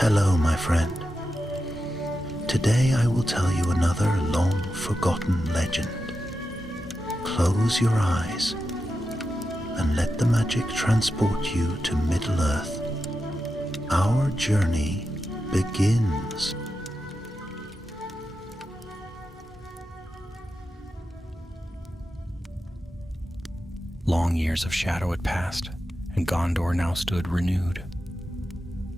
Hello, my friend. Today I will tell you another long-forgotten legend. Close your eyes and let the magic transport you to Middle-earth. Our journey begins. Long years of shadow had passed, and Gondor now stood renewed.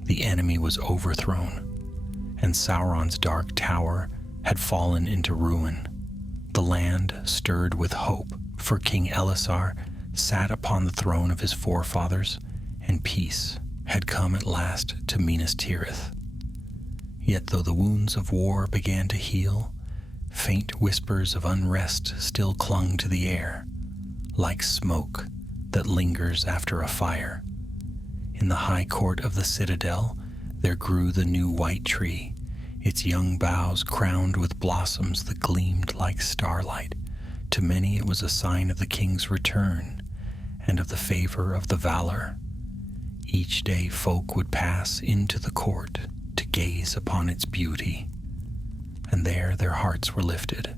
The enemy was overthrown, and Sauron's dark tower had fallen into ruin. The land stirred with hope, for King Elessar sat upon the throne of his forefathers, and peace had come at last to Minas Tirith. Yet though the wounds of war began to heal, faint whispers of unrest still clung to the air, like smoke that lingers after a fire. In the high court of the citadel, there grew the new white tree, its young boughs crowned with blossoms that gleamed like starlight. To many it was a sign of the king's return and of the favor of the valor. Each day folk would pass into the court to gaze upon its beauty, and there their hearts were lifted.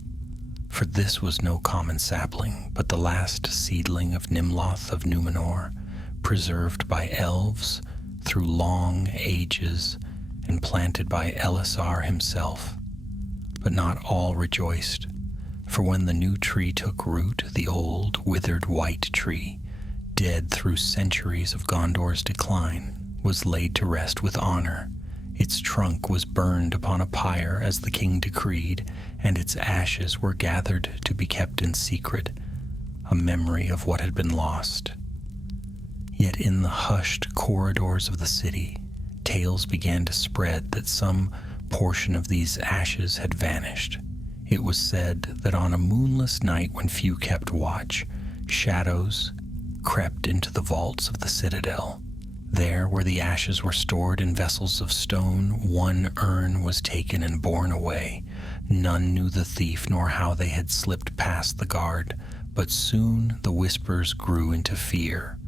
For this was no common sapling, but the last seedling of Nimloth of Numenor, preserved by elves through long ages and planted by Elessar himself. But not all rejoiced, for when the new tree took root, the old, withered white tree, dead through centuries of Gondor's decline, was laid to rest with honor. Its trunk was burned upon a pyre as the king decreed, and its ashes were gathered to be kept in secret, a memory of what had been lost. Yet in the hushed corridors of the city, tales began to spread that some portion of these ashes had vanished. It was said that on a moonless night when few kept watch, shadows crept into the vaults of the citadel. There, where the ashes were stored in vessels of stone, one urn was taken and borne away. None knew the thief nor how they had slipped past the guard, but soon the whispers grew into fear.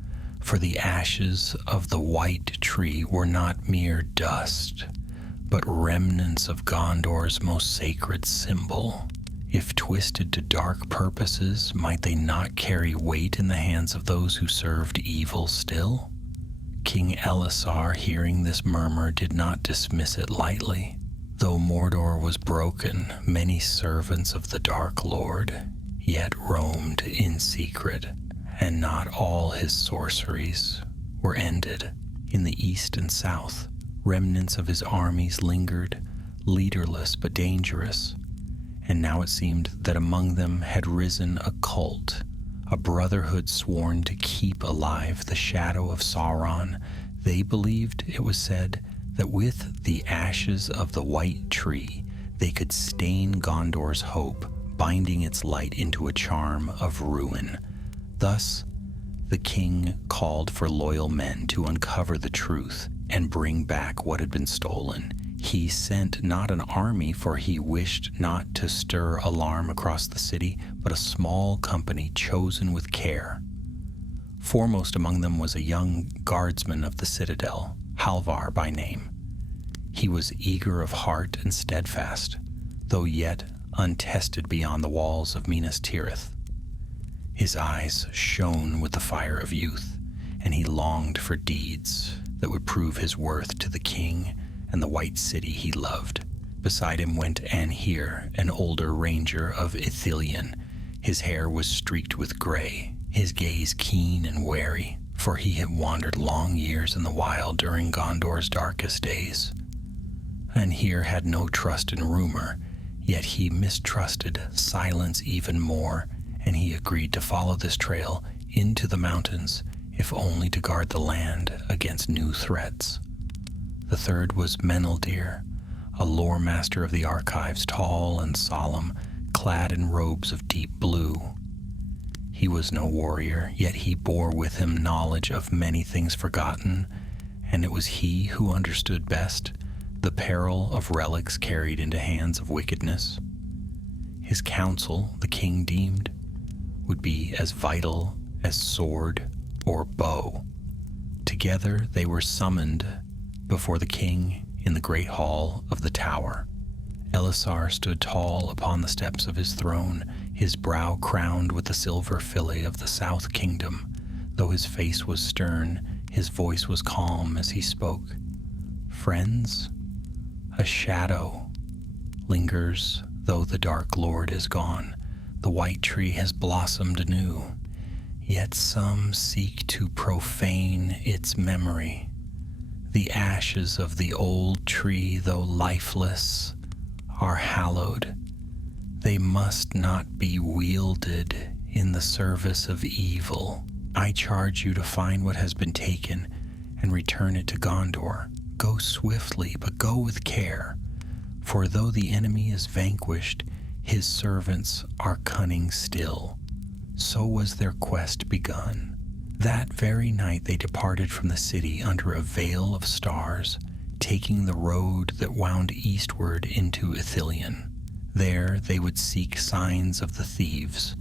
For the ashes of the white tree were not mere dust, but remnants of Gondor's most sacred symbol. If twisted to dark purposes, might they not carry weight in the hands of those who served evil still? King Elessar, hearing this murmur, did not dismiss it lightly. Though Mordor was broken, many servants of the Dark Lord yet roamed in secret, and not all his sorceries were ended. In the east and south, remnants of his armies lingered, leaderless but dangerous, and now it seemed that among them had risen a cult, a brotherhood sworn to keep alive the shadow of Sauron. They believed, it was said, that with the ashes of the white tree, they could stain Gondor's hope, binding its light into a charm of ruin. Thus, the king called for loyal men to uncover the truth and bring back what had been stolen. He sent not an army, for he wished not to stir alarm across the city, but a small company chosen with care. Foremost among them was a young guardsman of the citadel, Halvar by name. He was eager of heart and steadfast, though yet untested beyond the walls of Minas Tirith. His eyes shone with the fire of youth, and he longed for deeds that would prove his worth to the king and the white city he loved. Beside him went Anhir, an older ranger of Ithilien. His hair was streaked with gray, his gaze keen and wary, for he had wandered long years in the wild during Gondor's darkest days. Anhir had no trust in rumor, yet he mistrusted silence even more, and he agreed to follow this trail into the mountains, if only to guard the land against new threats. The third was Meneldir, a lore master of the archives, tall and solemn, clad in robes of deep blue. He was no warrior, yet he bore with him knowledge of many things forgotten, and it was he who understood best the peril of relics carried into hands of wickedness. His counsel, the king deemed, would be as vital as sword or bow. Together they were summoned before the king in the great hall of the tower. Elisar stood tall upon the steps of his throne, his brow crowned with the silver fillet of the South Kingdom. Though his face was stern, his voice was calm as he spoke. Friends, a shadow lingers, though the dark lord is gone. The white tree has blossomed anew, yet some seek to profane its memory. The ashes of the old tree, though lifeless, are hallowed. They must not be wielded in the service of evil. I charge you to find what has been taken and return it to Gondor. Go swiftly, but go with care, for though the enemy is vanquished, his servants are cunning still. So was their quest begun. That very night they departed from the city under a veil of stars, taking the road that wound eastward into Ithilien. There they would seek signs of the thieves,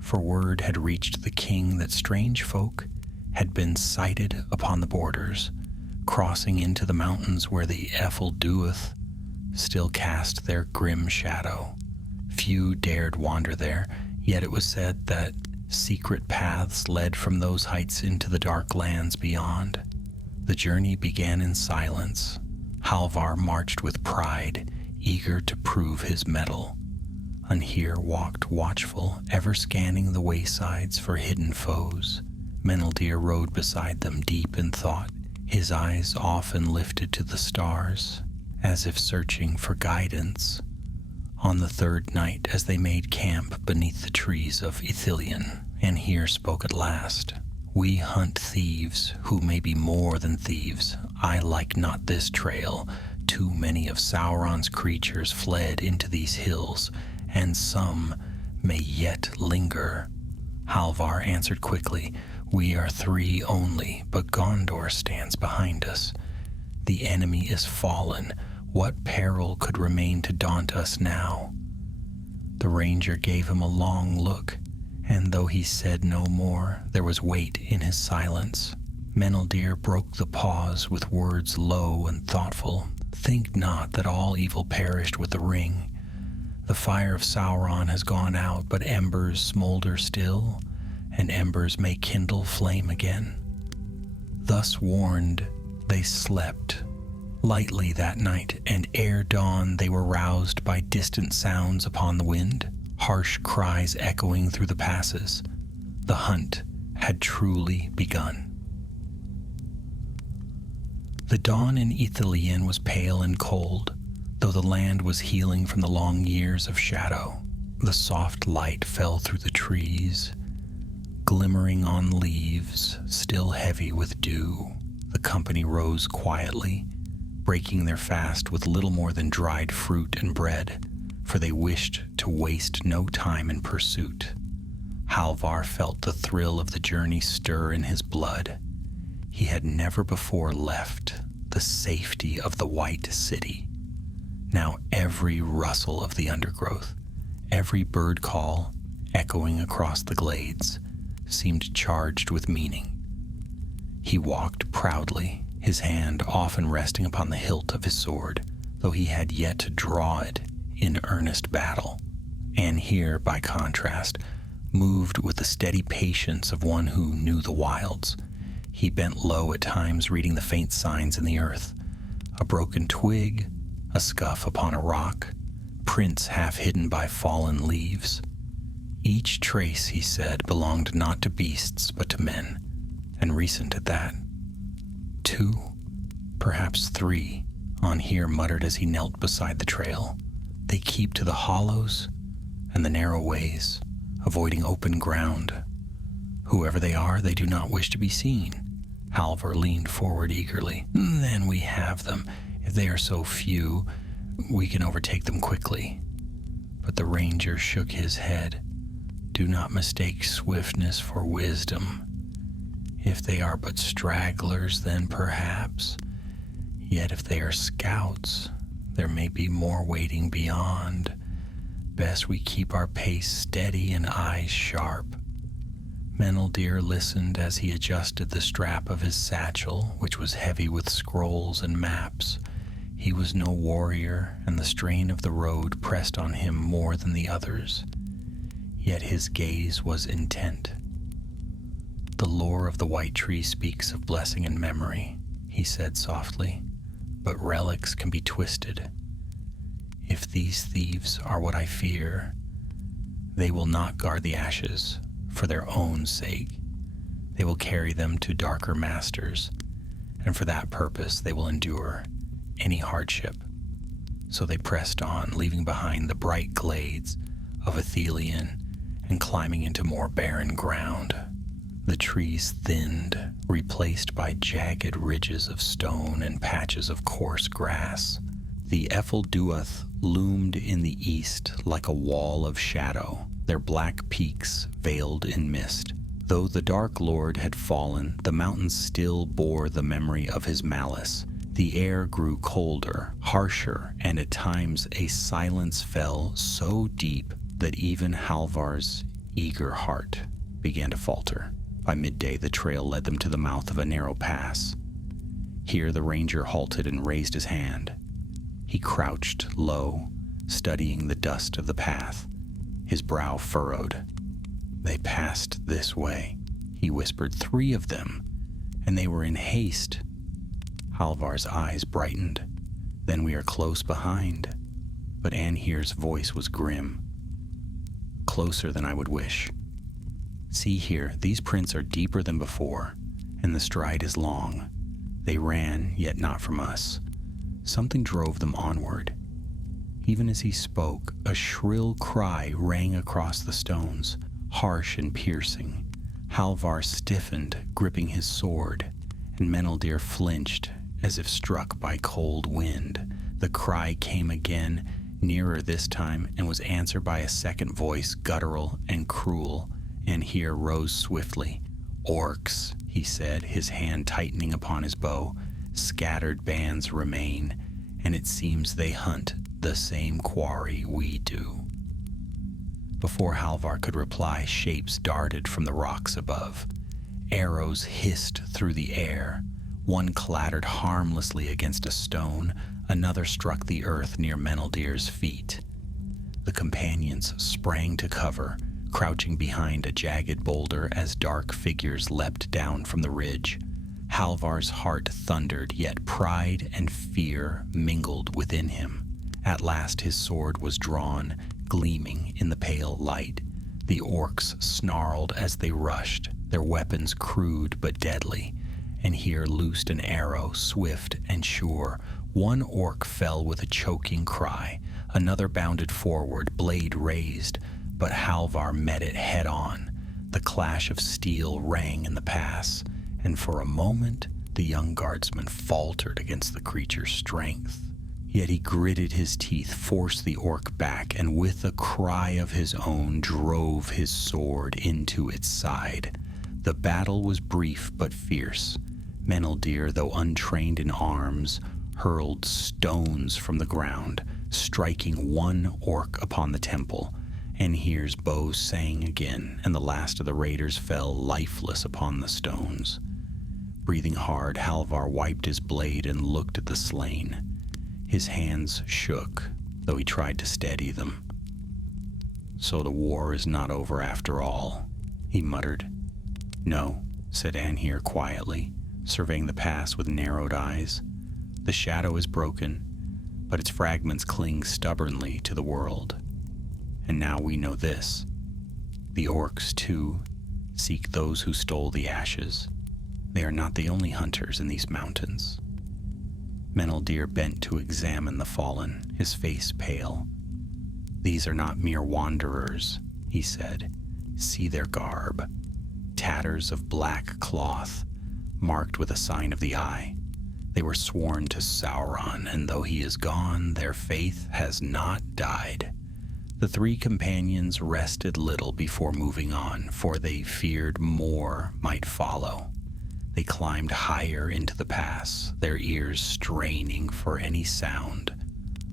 for word had reached the king that strange folk had been sighted upon the borders, crossing into the mountains where the Efelduath still cast their grim shadow. Few dared wander there, yet it was said that secret paths led from those heights into the dark lands beyond. The journey began in silence. Halvar marched with pride, eager to prove his mettle. Unhear walked watchful, ever scanning the waysides for hidden foes. Meneldir rode beside them deep in thought, his eyes often lifted to the stars, as if searching for guidance. On the third night, as they made camp beneath the trees of Ithilien, Anhir spoke at last. We hunt thieves who may be more than thieves. I like not this trail. Too many of Sauron's creatures fled into these hills, and some may yet linger. Halvar answered quickly, We are 3 only, but Gondor stands behind us. The enemy is fallen. What peril could remain to daunt us now? The ranger gave him a long look, and though he said no more, there was weight in his silence. Meneldir broke the pause with words low and thoughtful. Think not that all evil perished with the ring. The fire of Sauron has gone out, but embers smolder still, and embers may kindle flame again. Thus warned, they slept lightly that night, and ere dawn they were roused by distant sounds upon the wind, harsh cries echoing through the passes. The hunt had truly begun. The dawn in Ithilien was pale and cold, though the land was healing from the long years of shadow. The soft light fell through the trees, glimmering on leaves still heavy with dew. The company rose quietly, breaking their fast with little more than dried fruit and bread, for they wished to waste no time in pursuit. Halvar felt the thrill of the journey stir in his blood. He had never before left the safety of the White City. Now every rustle of the undergrowth, every bird call echoing across the glades, seemed charged with meaning. He walked proudly, his hand often resting upon the hilt of his sword, though he had yet to draw it in earnest battle. Anhir, by contrast, moved with the steady patience of one who knew the wilds. He bent low at times, reading the faint signs in the earth. A broken twig, a scuff upon a rock, prints half hidden by fallen leaves. Each trace, he said, belonged not to beasts but to men, and recent at that. 2, perhaps 3, Anhir muttered as he knelt beside the trail. They keep to the hollows and the narrow ways, avoiding open ground. Whoever they are, they do not wish to be seen. Halvar leaned forward eagerly. Then we have them. If they are so few, we can overtake them quickly. But the ranger shook his head. Do not mistake swiftness for wisdom. If they are but stragglers, then perhaps. Yet if they are scouts, there may be more waiting beyond. Best we keep our pace steady and eyes sharp. Meneldir listened as he adjusted the strap of his satchel, which was heavy with scrolls and maps. He was no warrior, and the strain of the road pressed on him more than the others, yet his gaze was intent. "The lore of the White Tree speaks of blessing and memory," he said softly, "but relics can be twisted. If these thieves are what I fear, they will not guard the ashes for their own sake. They will carry them to darker masters, and for that purpose they will endure any hardship." So they pressed on, leaving behind the bright glades of Athelion and climbing into more barren ground. The trees thinned, replaced by jagged ridges of stone and patches of coarse grass. The Efelduath loomed in the east like a wall of shadow, their black peaks veiled in mist. Though the Dark Lord had fallen, the mountains still bore the memory of his malice. The air grew colder, harsher, and at times a silence fell so deep that even Halvar's eager heart began to falter. By midday, the trail led them to the mouth of a narrow pass. Here the ranger halted and raised his hand. He crouched low, studying the dust of the path, his brow furrowed. "They passed this way," he whispered. "3 of them, and they were in haste." Halvar's eyes brightened. "Then we are close behind." But Anhir's voice was grim. "Closer than I would wish. See here, these prints are deeper than before, and the stride is long. They ran, yet not from us. Something drove them onward." Even as he spoke, a shrill cry rang across the stones, harsh and piercing. Halvar stiffened, gripping his sword, and Meneldir flinched as if struck by cold wind. The cry came again, nearer this time, and was answered by a second voice, guttural and cruel. Anhir rose swiftly. "Orcs," he said, his hand tightening upon his bow. "Scattered bands remain, and it seems they hunt the same quarry we do." Before Halvar could reply, shapes darted from the rocks above. Arrows hissed through the air. One clattered harmlessly against a stone, another struck the earth near Meneldir's feet. The companions sprang to cover, crouching behind a jagged boulder as dark figures leapt down from the ridge. Halvar's heart thundered, yet pride and fear mingled within him. At last his sword was drawn, gleaming in the pale light. The orcs snarled as they rushed, their weapons crude but deadly. Anhir loosed an arrow, swift and sure. One orc fell with a choking cry. Another bounded forward, blade raised, but Halvar met it head on. The clash of steel rang in the pass, and for a moment the young guardsman faltered against the creature's strength. Yet he gritted his teeth, forced the orc back, and with a cry of his own drove his sword into its side. The battle was brief but fierce. Meneldir, though untrained in arms, hurled stones from the ground, striking one orc upon the temple. Anhir's bow sang again, and the last of the raiders fell lifeless upon the stones. Breathing hard, Halvar wiped his blade and looked at the slain. His hands shook, though he tried to steady them. "So the war is not over after all," he muttered. "No," said Anhir quietly, surveying the pass with narrowed eyes. "The shadow is broken, but its fragments cling stubbornly to the world. And now we know this. The orcs, too, seek those who stole the ashes. They are not the only hunters in these mountains." Meneldir bent to examine the fallen, his face pale. "These are not mere wanderers," he said. "See their garb. Tatters of black cloth, marked with a sign of the eye. They were sworn to Sauron, and though he is gone, their faith has not died." The 3 companions rested little before moving on, for they feared more might follow. They climbed higher into the pass, their ears straining for any sound.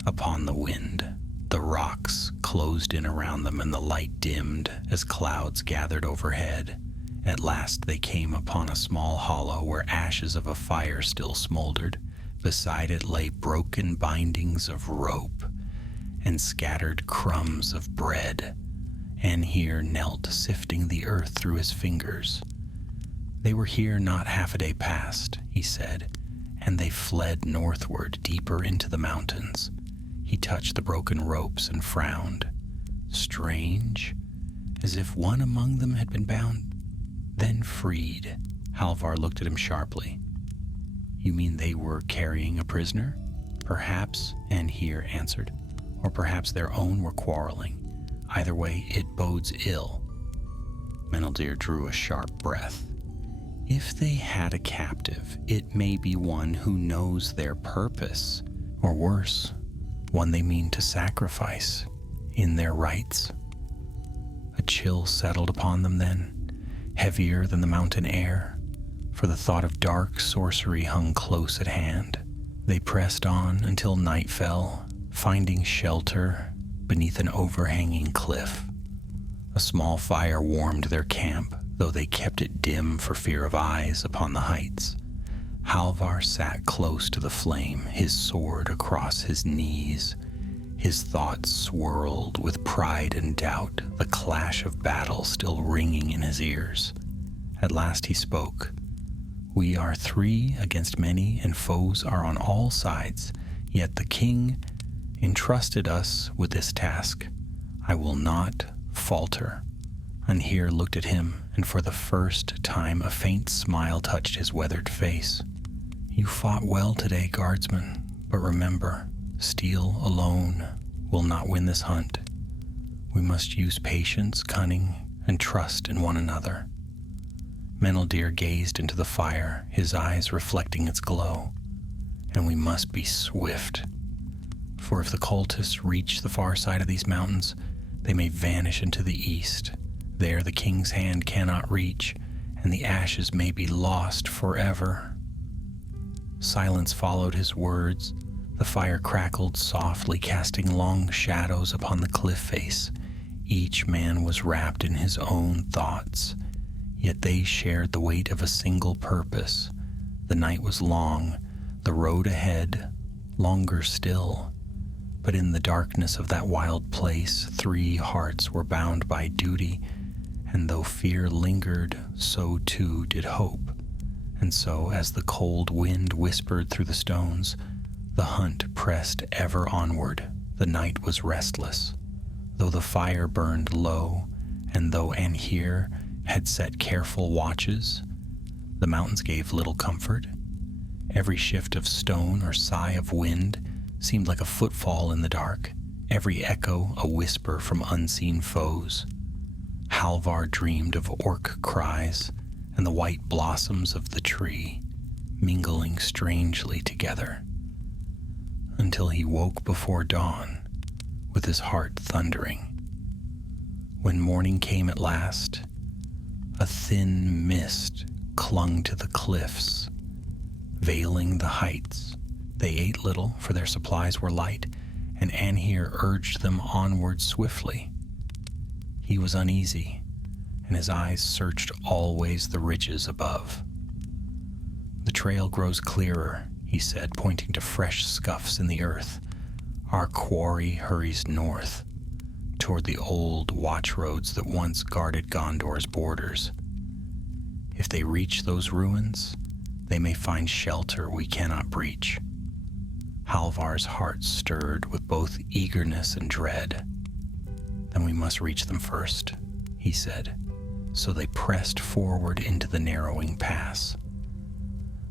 Upon the wind, the rocks closed in around them and the light dimmed as clouds gathered overhead. At last they came upon a small hollow where ashes of a fire still smoldered. Beside it lay broken bindings of rope and scattered crumbs of bread. And here knelt, sifting the earth through his fingers. They were here not half a day past, he said, and they fled northward deeper into the mountains. He touched the broken ropes and frowned. Strange, as if one among them had been bound, then freed. Halvar looked at him sharply. You mean they were carrying a prisoner? Perhaps, Anhir answered, or perhaps their own were quarreling. Either way, it bodes ill. Meneldir drew a sharp breath. If they had a captive, it may be one who knows their purpose, or worse, one they mean to sacrifice in their rites. A chill settled upon them then, heavier than the mountain air, for the thought of dark sorcery hung close at hand. They pressed on until night fell, finding shelter beneath an overhanging cliff. A small fire warmed their camp, though they kept it dim for fear of eyes upon the heights. Halvar sat close to the flame, his sword across his knees. His thoughts swirled with pride and doubt, the clash of battle still ringing in his ears. At last he spoke. We are 3 against many, and foes are on all sides, yet the king entrusted us with this task. I will not falter. Anhir looked at him, and for the first time a faint smile touched his weathered face. You fought well today, guardsman, but remember, steel alone will not win this hunt. We must use patience, cunning, and trust in one another. Meneldir gazed into the fire, his eyes reflecting its glow. And we must be swift, for if the cultists reach the far side of these mountains, they may vanish into the east. There the king's hand cannot reach, and the ashes may be lost forever. Silence followed his words. The fire crackled softly, casting long shadows upon the cliff face. Each man was wrapped in his own thoughts, yet they shared the weight of a single purpose. The night was long, the road ahead longer still. But in the darkness of that wild place, 3 hearts were bound by duty, and though fear lingered, so too did hope. And so, as the cold wind whispered through the stones, the hunt pressed ever onward. The night was restless. Though the fire burned low, and though Anhir had set careful watches, the mountains gave little comfort. Every shift of stone or sigh of wind seemed like a footfall in the dark, every echo a whisper from unseen foes. Halvar dreamed of orc cries and the white blossoms of the tree mingling strangely together, until he woke before dawn with his heart thundering. When morning came at last, a thin mist clung to the cliffs, veiling the heights. They ate little, for their supplies were light, and Anhir urged them onward swiftly. He was uneasy, and his eyes searched always the ridges above. The trail grows clearer, he said, pointing to fresh scuffs in the earth. Our quarry hurries north, toward the old watch roads that once guarded Gondor's borders. If they reach those ruins, they may find shelter we cannot breach. Halvar's heart stirred with both eagerness and dread. Then we must reach them first, he said. So they pressed forward into the narrowing pass.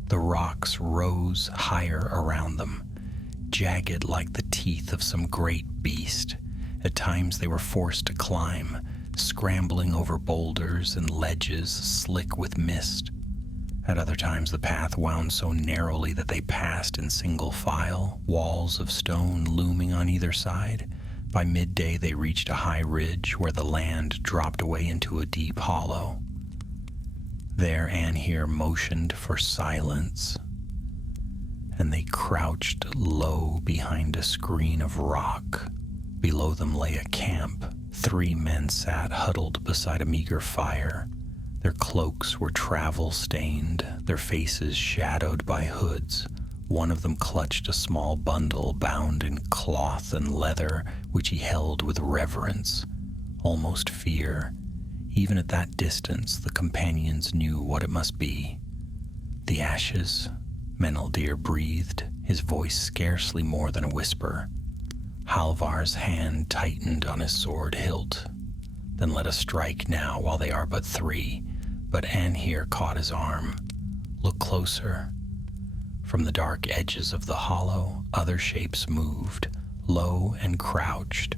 The rocks rose higher around them, jagged like the teeth of some great beast. At times they were forced to climb, scrambling over boulders and ledges slick with mist. At other times the path wound so narrowly that they passed in single file, walls of stone looming on either side. By midday they reached a high ridge where the land dropped away into a deep hollow. There Anhir motioned for silence, and they crouched low behind a screen of rock. Below them lay a camp. 3 men sat huddled beside a meager fire. Their cloaks were travel-stained, their faces shadowed by hoods. One of them clutched a small bundle bound in cloth and leather, which he held with reverence, almost fear. Even at that distance, the companions knew what it must be. The ashes, Meneldir breathed, his voice scarcely more than a whisper. Halvar's hand tightened on his sword hilt. Then let us strike now while they are but three. But Anhir caught his arm. Look closer. From the dark edges of the hollow, other shapes moved, low and crouched.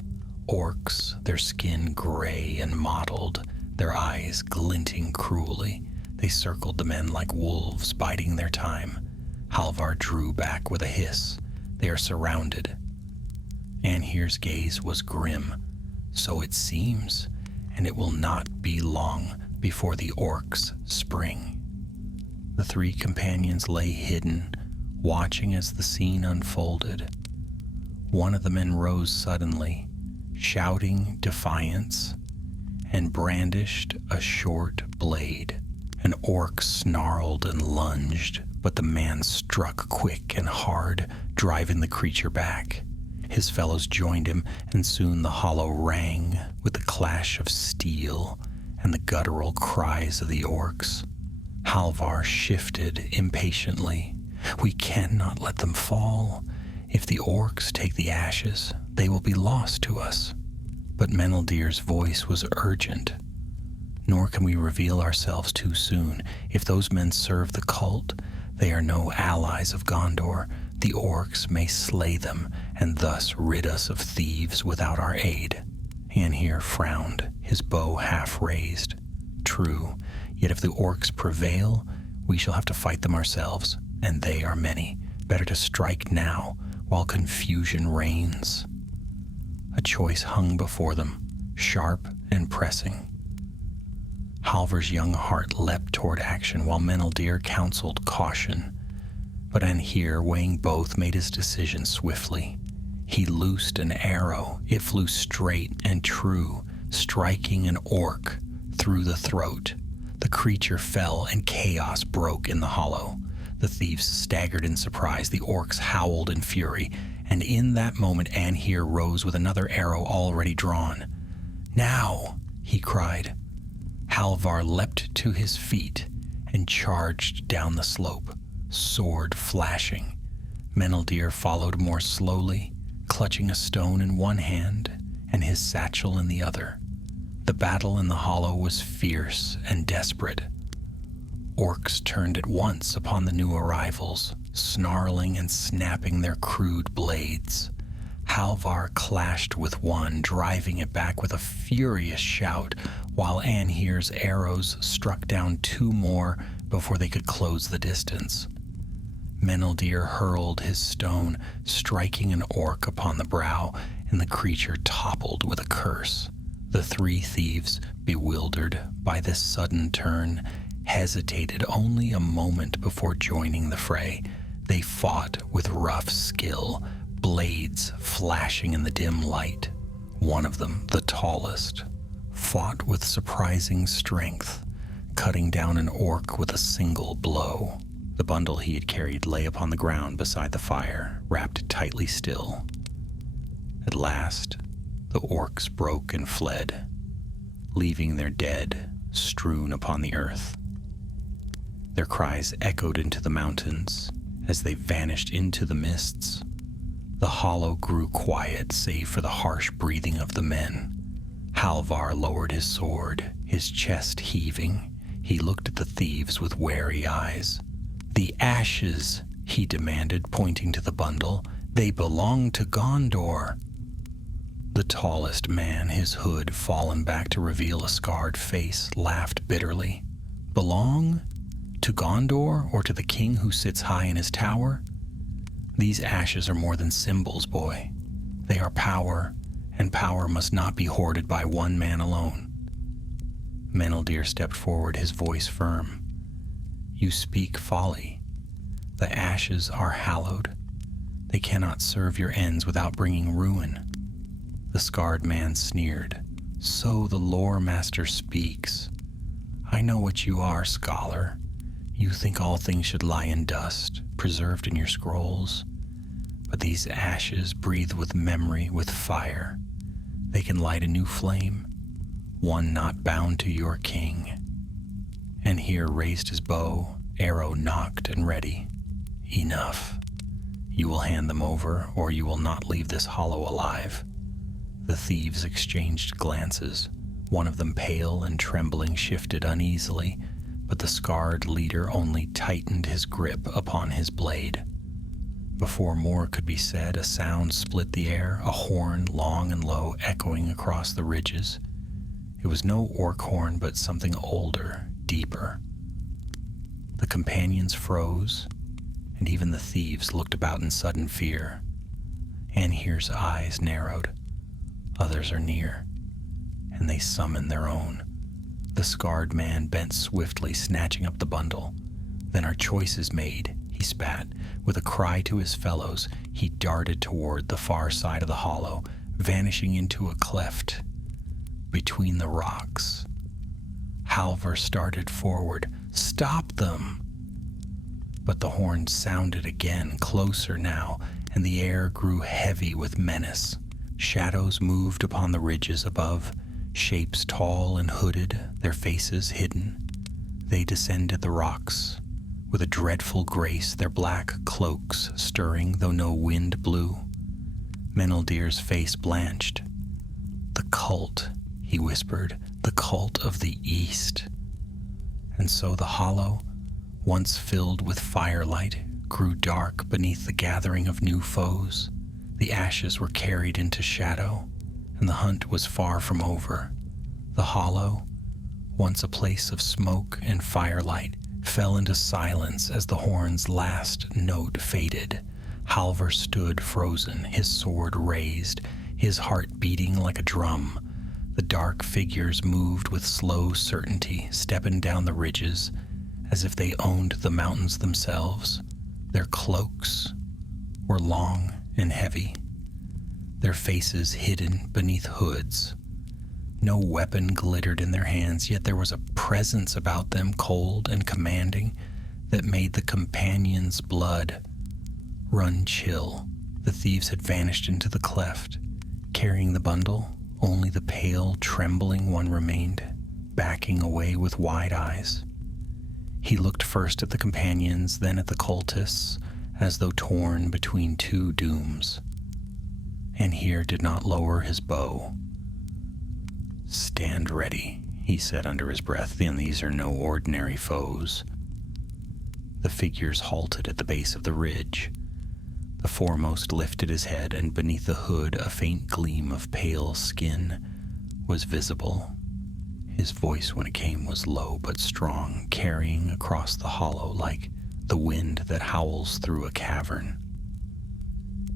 Orcs, their skin gray and mottled, their eyes glinting cruelly. They circled the men like wolves biding their time. Halvar drew back with a hiss. They are surrounded. Anhir's gaze was grim. So it seems, and it will not be long before the orcs spring. The three companions lay hidden, watching as the scene unfolded. One of the men rose suddenly, shouting defiance, and brandished a short blade. An orc snarled and lunged, but the man struck quick and hard, driving the creature back. His fellows joined him, and soon the hollow rang with the clash of steel and the guttural cries of the orcs. Halvar shifted impatiently. We cannot let them fall. If the orcs take the ashes, they will be lost to us. But Meneldir's voice was urgent. Nor can we reveal ourselves too soon. If those men serve the cult, they are no allies of Gondor. The orcs may slay them, and thus rid us of thieves without our aid. Anhir frowned, his bow half raised. True, yet if the orcs prevail, we shall have to fight them ourselves, and they are many. Better to strike now, while confusion reigns. A choice hung before them, sharp and pressing. Halvar's young heart leapt toward action, while Meneldir counseled caution. But Anhir, weighing both, made his decision swiftly. He loosed an arrow. It flew straight and true, striking an orc through the throat. The creature fell, and chaos broke in the hollow. The thieves staggered in surprise. The orcs howled in fury. And in that moment, Anhir rose with another arrow already drawn. "Now!" he cried. Halvar leapt to his feet and charged down the slope, sword flashing. Meneldir followed more slowly, clutching a stone in one hand and his satchel in the other. The battle in the hollow was fierce and desperate. Orcs turned at once upon the new arrivals, snarling and snapping their crude blades. Halvar clashed with one, driving it back with a furious shout, while Anhir's arrows struck down two more before they could close the distance. Meneldir hurled his stone, striking an orc upon the brow, and the creature toppled with a curse. The three thieves, bewildered by this sudden turn, hesitated only a moment before joining the fray. They fought with rough skill, blades flashing in the dim light. One of them, the tallest, fought with surprising strength, cutting down an orc with a single blow. The bundle he had carried lay upon the ground beside the fire, wrapped tightly still. At last, the orcs broke and fled, leaving their dead strewn upon the earth. Their cries echoed into the mountains as they vanished into the mists. The hollow grew quiet, save for the harsh breathing of the men. Halvar lowered his sword, his chest heaving. He looked at the thieves with wary eyes. "The ashes," he demanded, pointing to the bundle. "They belong to Gondor." The tallest man, his hood fallen back to reveal a scarred face, laughed bitterly. "Belong? To Gondor, or to the king who sits high in his tower? These ashes are more than symbols, boy. They are power, and power must not be hoarded by one man alone." Meneldir stepped forward, his voice firm. "You speak folly. The ashes are hallowed. They cannot serve your ends without bringing ruin." The scarred man sneered. "So the lore master speaks. I know what you are, scholar. You think all things should lie in dust, preserved in your scrolls, but these ashes breathe with memory, with fire. They can light a new flame, one not bound to your king. And here raised his bow, arrow nocked and ready. Enough. You will hand them over, or you will not leave this hollow alive. The thieves exchanged glances. One of them, pale and trembling, shifted uneasily, but the scarred leader only tightened his grip upon his blade. Before more could be said, a sound split the air, a horn, long and low, echoing across the ridges. It was no orc horn, but something older, deeper. The companions froze, and even the thieves looked about in sudden fear. Anhir's eyes narrowed. Others are near, and they summon their own. The scarred man bent swiftly, snatching up the bundle. Then our choice is made, he spat. With a cry to his fellows, he darted toward the far side of the hollow, vanishing into a cleft between the rocks. Halvar started forward. Stop them! But the horn sounded again, closer now, and the air grew heavy with menace. Shadows moved upon the ridges above, shapes tall and hooded, their faces hidden. They descended the rocks with a dreadful grace, their black cloaks stirring though no wind blew. Meneldir's face blanched. "The cult," he whispered, "the cult of the East." And so the hollow, once filled with firelight, grew dark beneath the gathering of new foes. The ashes were carried into shadow, and the hunt was far from over. The hollow, once a place of smoke and firelight, fell into silence as the horn's last note faded. Halvar stood frozen, his sword raised, his heart beating like a drum. The dark figures moved with slow certainty, stepping down the ridges, as if they owned the mountains themselves. Their cloaks were long and heavy, their faces hidden beneath hoods. No weapon glittered in their hands, yet there was a presence about them, cold and commanding, that made the companions' blood run chill. The thieves had vanished into the cleft. Carrying the bundle, only the pale, trembling one remained, backing away with wide eyes. He looked first at the companions, then at the cultists, as though torn between two dooms. Anhir did not lower his bow. "Stand ready," he said under his breath, "then these are no ordinary foes." The figures halted at the base of the ridge. The foremost lifted his head, and beneath the hood a faint gleam of pale skin was visible. His voice, when it came, was low but strong, carrying across the hollow like the wind that howls through a cavern.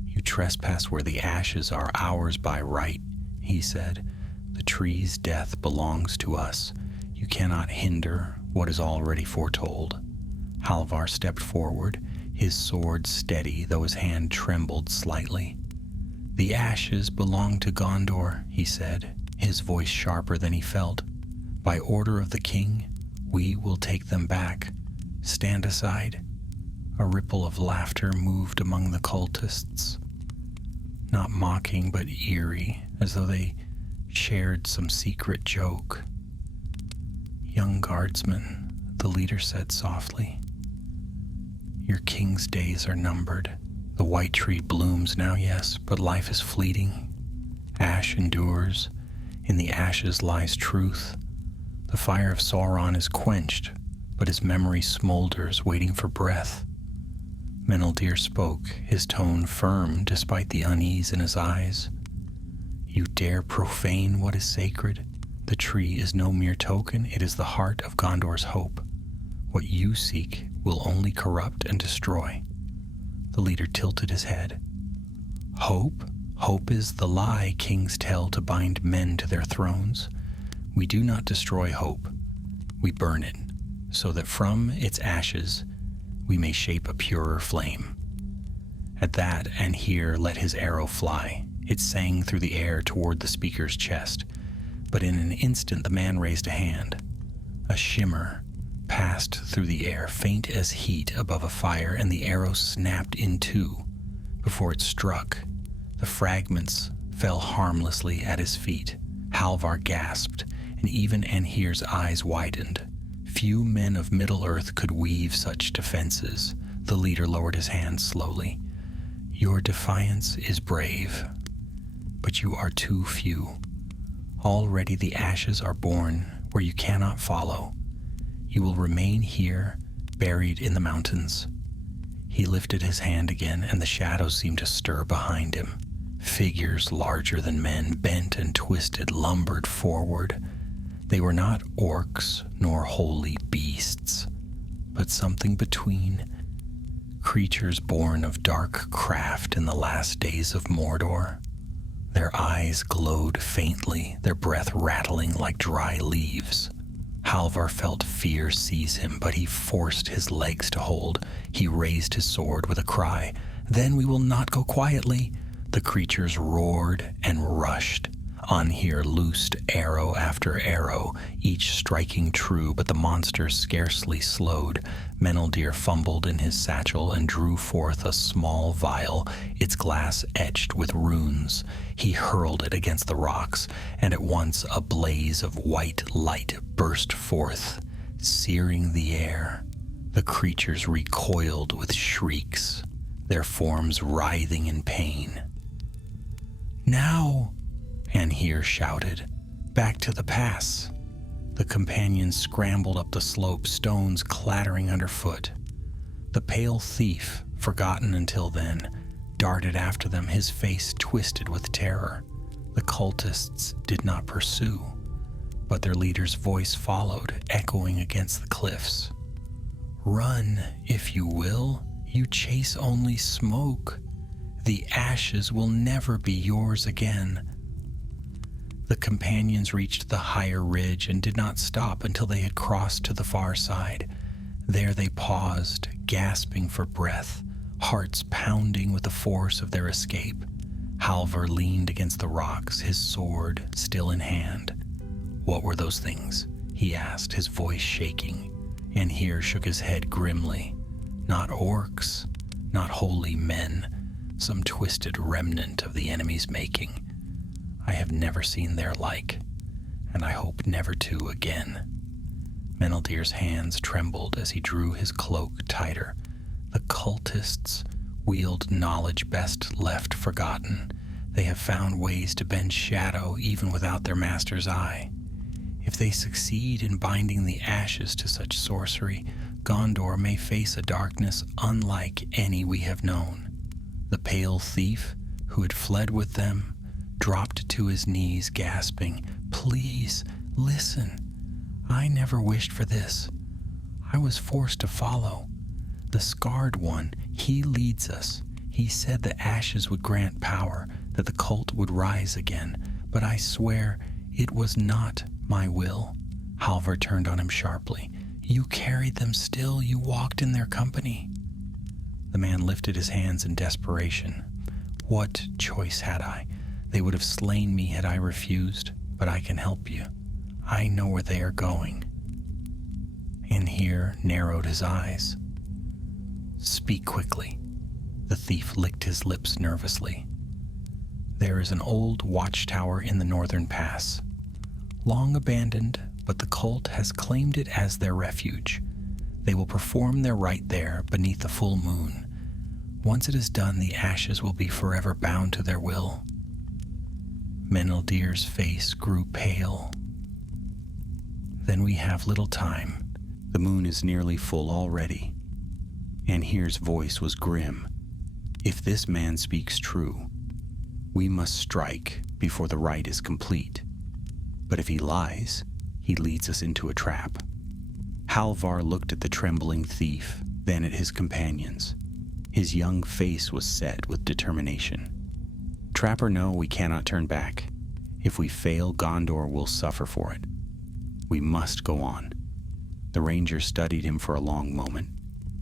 "You trespass where the ashes are ours by right," he said. "The tree's death belongs to us. You cannot hinder what is already foretold." Halvar stepped forward, his sword steady, though his hand trembled slightly. "The ashes belong to Gondor," he said, his voice sharper than he felt. "By order of the king, we will take them back. Stand aside." A ripple of laughter moved among the cultists, not mocking but eerie, as though they shared some secret joke. "Young guardsman," the leader said softly, "your king's days are numbered. The white tree blooms now, yes, but life is fleeting. Ash endures. In the ashes lies truth. The fire of Sauron is quenched, but his memory smolders, waiting for breath." Meneldir spoke, his tone firm despite the unease in his eyes. "You dare profane what is sacred? The tree is no mere token, it is the heart of Gondor's hope. What you seek will only corrupt and destroy." The leader tilted his head. "Hope? Hope is the lie kings tell to bind men to their thrones. We do not destroy hope. We burn it, so that from its ashes we may shape a purer flame." At that, Anhir let his arrow fly. It sang through the air toward the speaker's chest, but in an instant the man raised a hand. A shimmer, passed through the air, faint as heat above a fire, and the arrow snapped in two before it struck. The fragments fell harmlessly at his feet. Halvar gasped, and even Anhir's eyes widened. Few men of Middle-earth could weave such defenses. The leader lowered his hand slowly. Your defiance is brave, but you are too few. Already the ashes are born where you cannot follow. You will remain here, buried in the mountains. He lifted his hand again, and the shadows seemed to stir behind him. Figures larger than men, bent and twisted, lumbered forward. They were not orcs nor holy beasts, but something between. Creatures born of dark craft in the last days of Mordor. Their eyes glowed faintly, their breath rattling like dry leaves. Halvar felt fear seize him, but he forced his legs to hold. He raised his sword with a cry. Then we will not go quietly. The creatures roared and rushed. Anhir loosed arrow after arrow, each striking true, but the monsters scarcely slowed. Meneldir fumbled in his satchel and drew forth a small vial, its glass etched with runes. He hurled it against the rocks, and at once a blaze of white light burst forth, searing the air. The creatures recoiled with shrieks, their forms writhing in pain. Now! Anhir shouted. Back to the pass. The companions scrambled up the slope, stones clattering underfoot. The pale thief, forgotten until then, darted after them, his face twisted with terror. The cultists did not pursue, but their leader's voice followed, echoing against the cliffs. Run, if you will. You chase only smoke. The ashes will never be yours again. The companions reached the higher ridge and did not stop until they had crossed to the far side. There they paused, gasping for breath, hearts pounding with the force of their escape. Halvar leaned against the rocks, his sword still in hand. What were those things? He asked, his voice shaking. Anhir shook his head grimly. Not orcs, not holy men, some twisted remnant of the enemy's making. I have never seen their like, and I hope never to again. Meneldir's hands trembled as he drew his cloak tighter. The cultists wield knowledge best left forgotten. They have found ways to bend shadow even without their master's eye. If they succeed in binding the ashes to such sorcery, Gondor may face a darkness unlike any we have known. The pale thief, who had fled with them, dropped to his knees, gasping, Please, listen. I never wished for this. I was forced to follow. The Scarred One, he leads us. He said the ashes would grant power, that the cult would rise again. But I swear it was not my will. Halvar turned on him sharply. You carried them still. You walked in their company. The man lifted his hands in desperation. What choice had I? They would have slain me had I refused, but I can help you. I know where they are going. Anhir narrowed his eyes. Speak quickly. The thief licked his lips nervously. There is an old watchtower in the northern pass. Long abandoned, but the cult has claimed it as their refuge. They will perform their rite there beneath the full moon. Once it is done, the ashes will be forever bound to their will. Meneldir's face grew pale. Then we have little time. The moon is nearly full already. Anhir's voice was grim. If this man speaks true, we must strike before the rite is complete. But if he lies, he leads us into a trap. Halvar looked at the trembling thief, then at his companions. His young face was set with determination. Trap or no, we cannot turn back. If we fail, Gondor will suffer for it. We must go on. The ranger studied him for a long moment,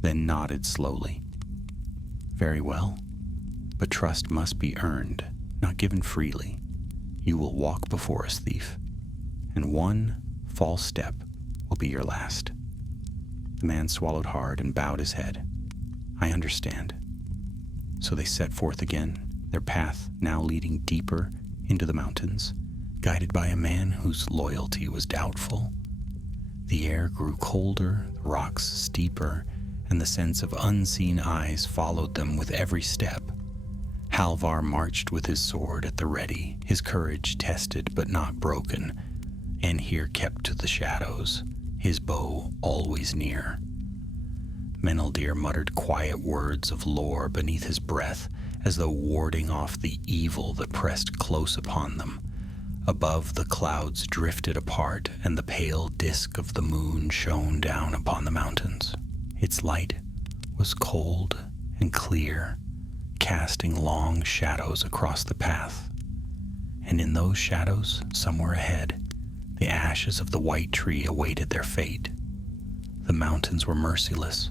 then nodded slowly. Very well, but trust must be earned, not given freely. You will walk before us, thief, and one false step will be your last. The man swallowed hard and bowed his head. "I understand." So they set forth again, their path now leading deeper into the mountains, guided by a man whose loyalty was doubtful. The air grew colder, the rocks steeper, and the sense of unseen eyes followed them with every step. Halvar marched with his sword at the ready, his courage tested but not broken, and here kept to the shadows, his bow always near. Meneldir muttered quiet words of lore beneath his breath, as though warding off the evil that pressed close upon them. Above, the clouds drifted apart, and the pale disk of the moon shone down upon the mountains. Its light was cold and clear, casting long shadows across the path. And in those shadows, somewhere ahead, the ashes of the white tree awaited their fate. The mountains were merciless.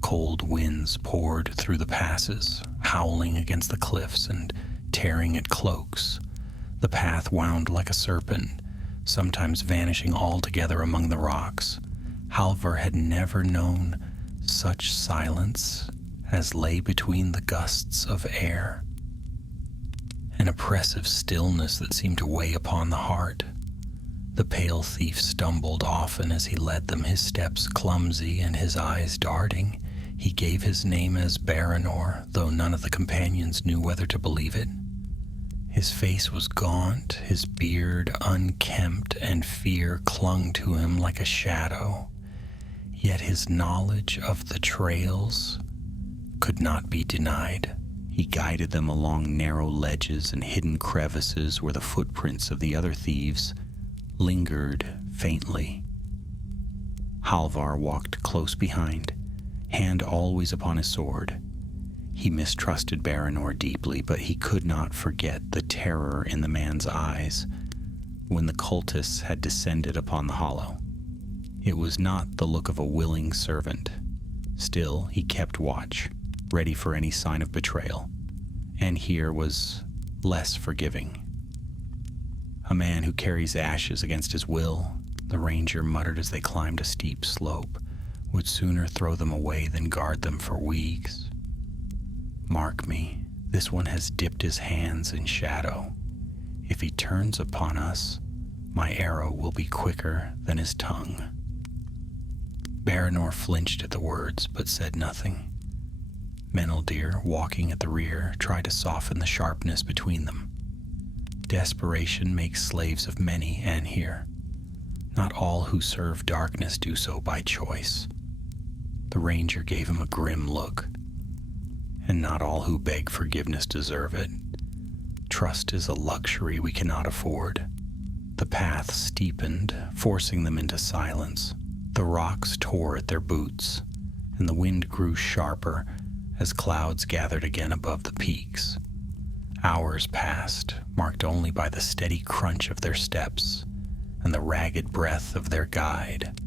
Cold winds poured through the passes, howling against the cliffs and tearing at cloaks. The path wound like a serpent, sometimes vanishing altogether among the rocks. Halvar had never known such silence as lay between the gusts of air. An oppressive stillness that seemed to weigh upon the heart. The pale thief stumbled often as he led them, his steps clumsy and his eyes darting. He gave his name as Baranor, though none of the companions knew whether to believe it. His face was gaunt, his beard unkempt, and fear clung to him like a shadow. Yet his knowledge of the trails could not be denied. He guided them along narrow ledges and hidden crevices where the footprints of the other thieves lingered faintly. Halvar walked close behind, hand always upon his sword. He mistrusted Baranor deeply, but he could not forget the terror in the man's eyes when the cultists had descended upon the hollow. It was not the look of a willing servant. Still, he kept watch, ready for any sign of betrayal, and here was less forgiving. "A man who carries ashes against his will," the ranger muttered as they climbed a steep slope, "would sooner throw them away than guard them for weeks. Mark me, this one has dipped his hands in shadow. If he turns upon us, my arrow will be quicker than his tongue." Baranor flinched at the words, but said nothing. Meneldir, walking at the rear, tried to soften the sharpness between them. Desperation makes slaves of many, and here. Not all who serve darkness do so by choice. The ranger gave him a grim look. And not all who beg forgiveness deserve it. Trust is a luxury we cannot afford. The path steepened, forcing them into silence. The rocks tore at their boots, and the wind grew sharper as clouds gathered again above the peaks. Hours passed, marked only by the steady crunch of their steps and the ragged breath of their guide.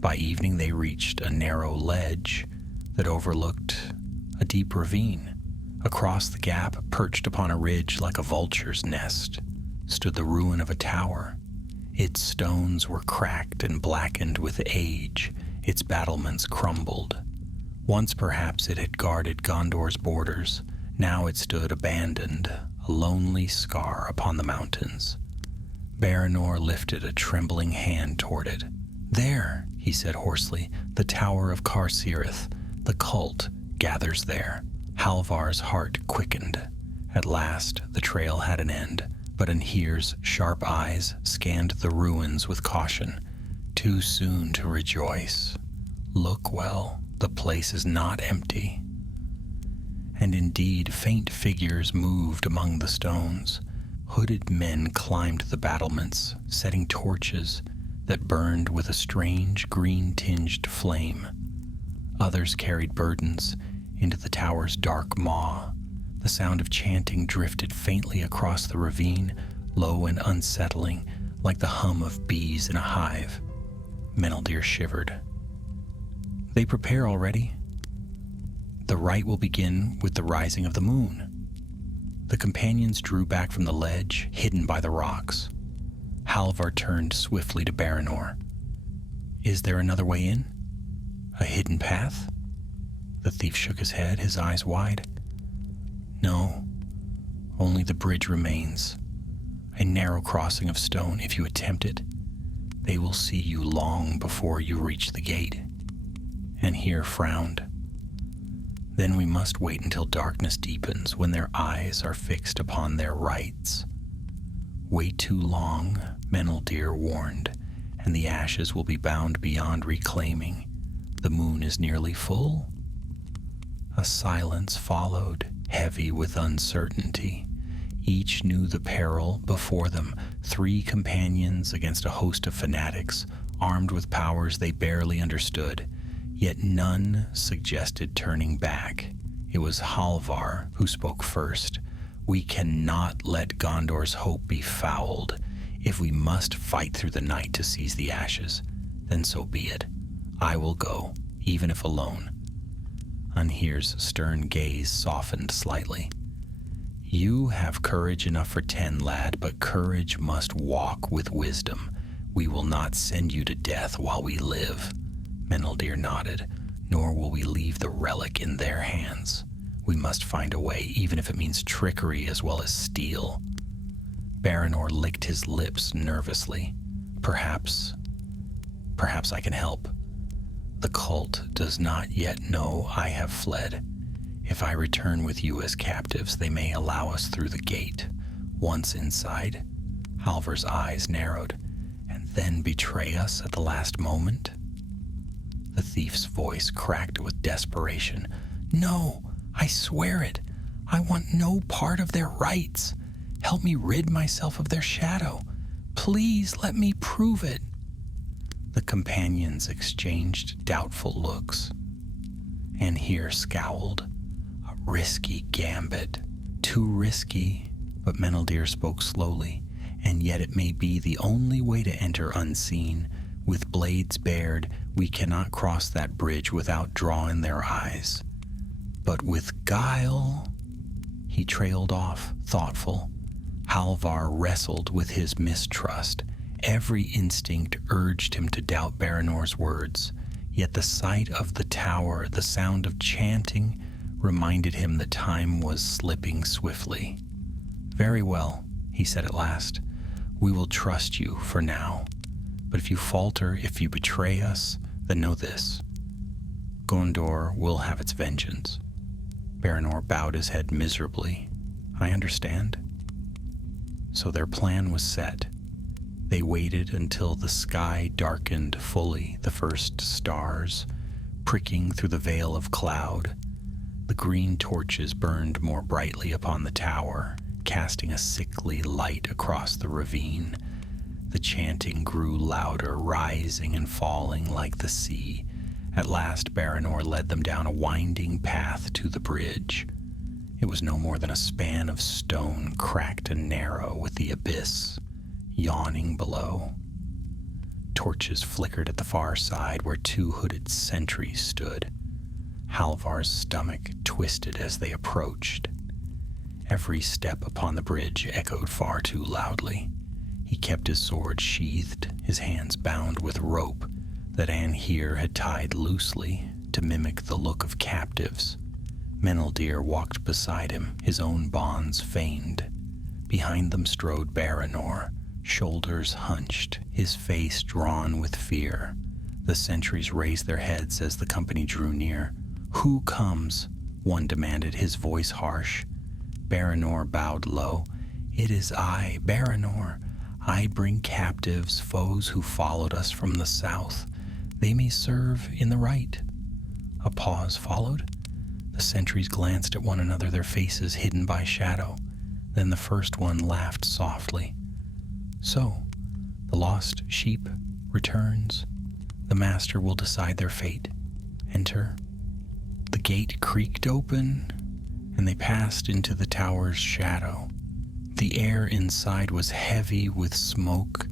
By evening they reached a narrow ledge that overlooked a deep ravine. Across the gap, perched upon a ridge like a vulture's nest, stood the ruin of a tower. Its stones were cracked and blackened with age, its battlements crumbled. Once perhaps it had guarded Gondor's borders. Now it stood abandoned, a lonely scar upon the mountains. Baranor lifted a trembling hand toward it. "There," he said hoarsely, "the Tower of Karsirith. The cult gathers there." Halvar's heart quickened. At last, the trail had an end, but Anhir's sharp eyes scanned the ruins with caution. Too soon to rejoice. Look well, the place is not empty. And indeed, faint figures moved among the stones. Hooded men climbed the battlements, setting torches that burned with a strange green-tinged flame. Others carried burdens into the tower's dark maw. The sound of chanting drifted faintly across the ravine, low and unsettling, like the hum of bees in a hive. Meneldir shivered. "They prepare already. The rite will begin with the rising of the moon." The companions drew back from the ledge, hidden by the rocks. Halvar turned swiftly to Baranor. "Is there another way in?" A hidden path? The thief shook his head, his eyes wide. No, only the bridge remains. A narrow crossing of stone. If you attempt it, they will see you long before you reach the gate. And here frowned. Then we must wait until darkness deepens, when their eyes are fixed upon their rights. Wait too long, Meneldir warned, and the ashes will be bound beyond reclaiming. The moon is nearly full. A silence followed, heavy with uncertainty. Each knew the peril before them, 3 companions against a host of fanatics, armed with powers they barely understood. Yet none suggested turning back. It was Halvar who spoke first. We cannot let Gondor's hope be fouled. If we must fight through the night to seize the ashes, then so be it. I will go, even if alone. Unhere's stern gaze softened slightly. You have courage enough for 10, lad, but courage must walk with wisdom. We will not send you to death while we live. Meneldir nodded. Nor will we leave the relic in their hands. We must find a way, even if it means trickery as well as steel. Baranor licked his lips nervously. Perhaps I can help. The cult does not yet know I have fled. If I return with you as captives, they may allow us through the gate. Once inside, Halvar's eyes narrowed, and then betray us at the last moment? The thief's voice cracked with desperation. No, I swear it. I want no part of their rights. Help me rid myself of their shadow. Please let me prove it. The companions exchanged doubtful looks. And here scowled. A risky gambit. Too risky, but Meneldir spoke slowly. And yet it may be the only way to enter unseen. With blades bared, we cannot cross that bridge without drawing their eyes. But with guile... He trailed off, thoughtful. Halvar wrestled with his mistrust. Every instinct urged him to doubt Baranor's words. Yet the sight of the tower, the sound of chanting, reminded him that time was slipping swiftly. Very well, he said at last. We will trust you for now. But if you falter, if you betray us, then know this. Gondor will have its vengeance. Baranor bowed his head miserably. I understand. So their plan was set. They waited until the sky darkened fully, the first stars pricking through the veil of cloud. The green torches burned more brightly upon the tower, casting a sickly light across the ravine. The chanting grew louder, rising and falling like the sea. At last, Baranor led them down a winding path to the bridge. It was no more than a span of stone, cracked and narrow, with the abyss yawning below. Torches flickered at the far side where 2 hooded sentries stood. Halvar's stomach twisted as they approached. Every step upon the bridge echoed far too loudly. He kept his sword sheathed, his hands bound with rope that Anhir had tied loosely to mimic the look of captives. Meneldir walked beside him, his own bonds feigned. Behind them strode Baranor, shoulders hunched, his face drawn with fear. The sentries raised their heads as the company drew near. Who comes? One demanded, his voice harsh. Baranor bowed low. It is I, Baranor. I bring captives, foes who followed us from the south. They may serve in the right. A pause followed. The sentries glanced at one another, their faces hidden by shadow. Then the first one laughed softly. So, the lost sheep returns. The master will decide their fate. Enter. The gate creaked open, and they passed into the tower's shadow. The air inside was heavy with smoke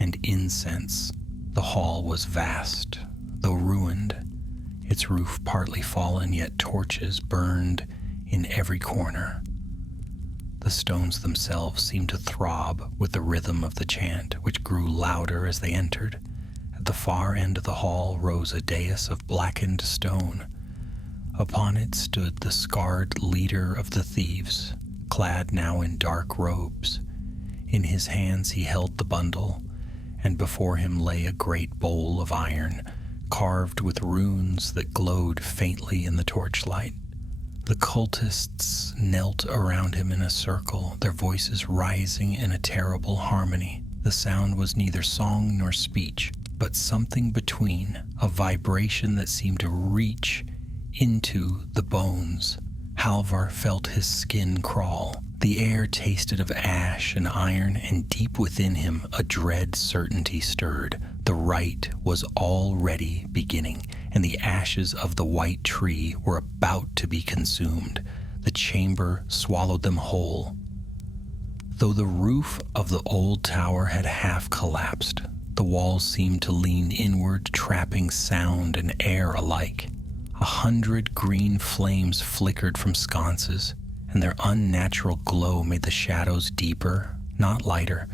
and incense. The hall was vast, though ruined, its roof partly fallen, yet torches burned in every corner. The stones themselves seemed to throb with the rhythm of the chant, which grew louder as they entered. At the far end of the hall rose a dais of blackened stone. Upon it stood the scarred leader of the thieves, clad now in dark robes. In his hands he held the bundle, and before him lay a great bowl of iron, carved with runes that glowed faintly in the torchlight. The cultists knelt around him in a circle, their voices rising in a terrible harmony. The sound was neither song nor speech, but something between, a vibration that seemed to reach into the bones. Halvar felt his skin crawl. The air tasted of ash and iron, and deep within him a dread certainty stirred. The rite was already beginning, and the ashes of the white tree were about to be consumed. The chamber swallowed them whole. Though the roof of the old tower had half collapsed, the walls seemed to lean inward, trapping sound and air alike. 100 green flames flickered from sconces, and their unnatural glow made the shadows deeper, not lighter.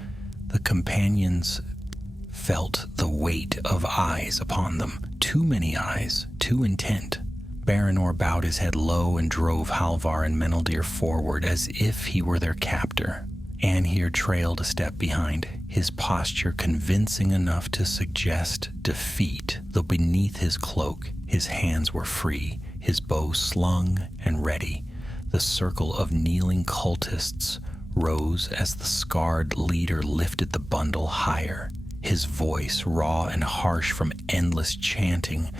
The companions felt the weight of eyes upon them. Too many eyes, too intent. Baranor bowed his head low and drove Halvar and Meneldir forward as if he were their captor. Anhir trailed a step behind, his posture convincing enough to suggest defeat, though beneath his cloak his hands were free, his bow slung and ready. The circle of kneeling cultists rose as the scarred leader lifted the bundle higher. His voice, raw and harsh from endless chanting,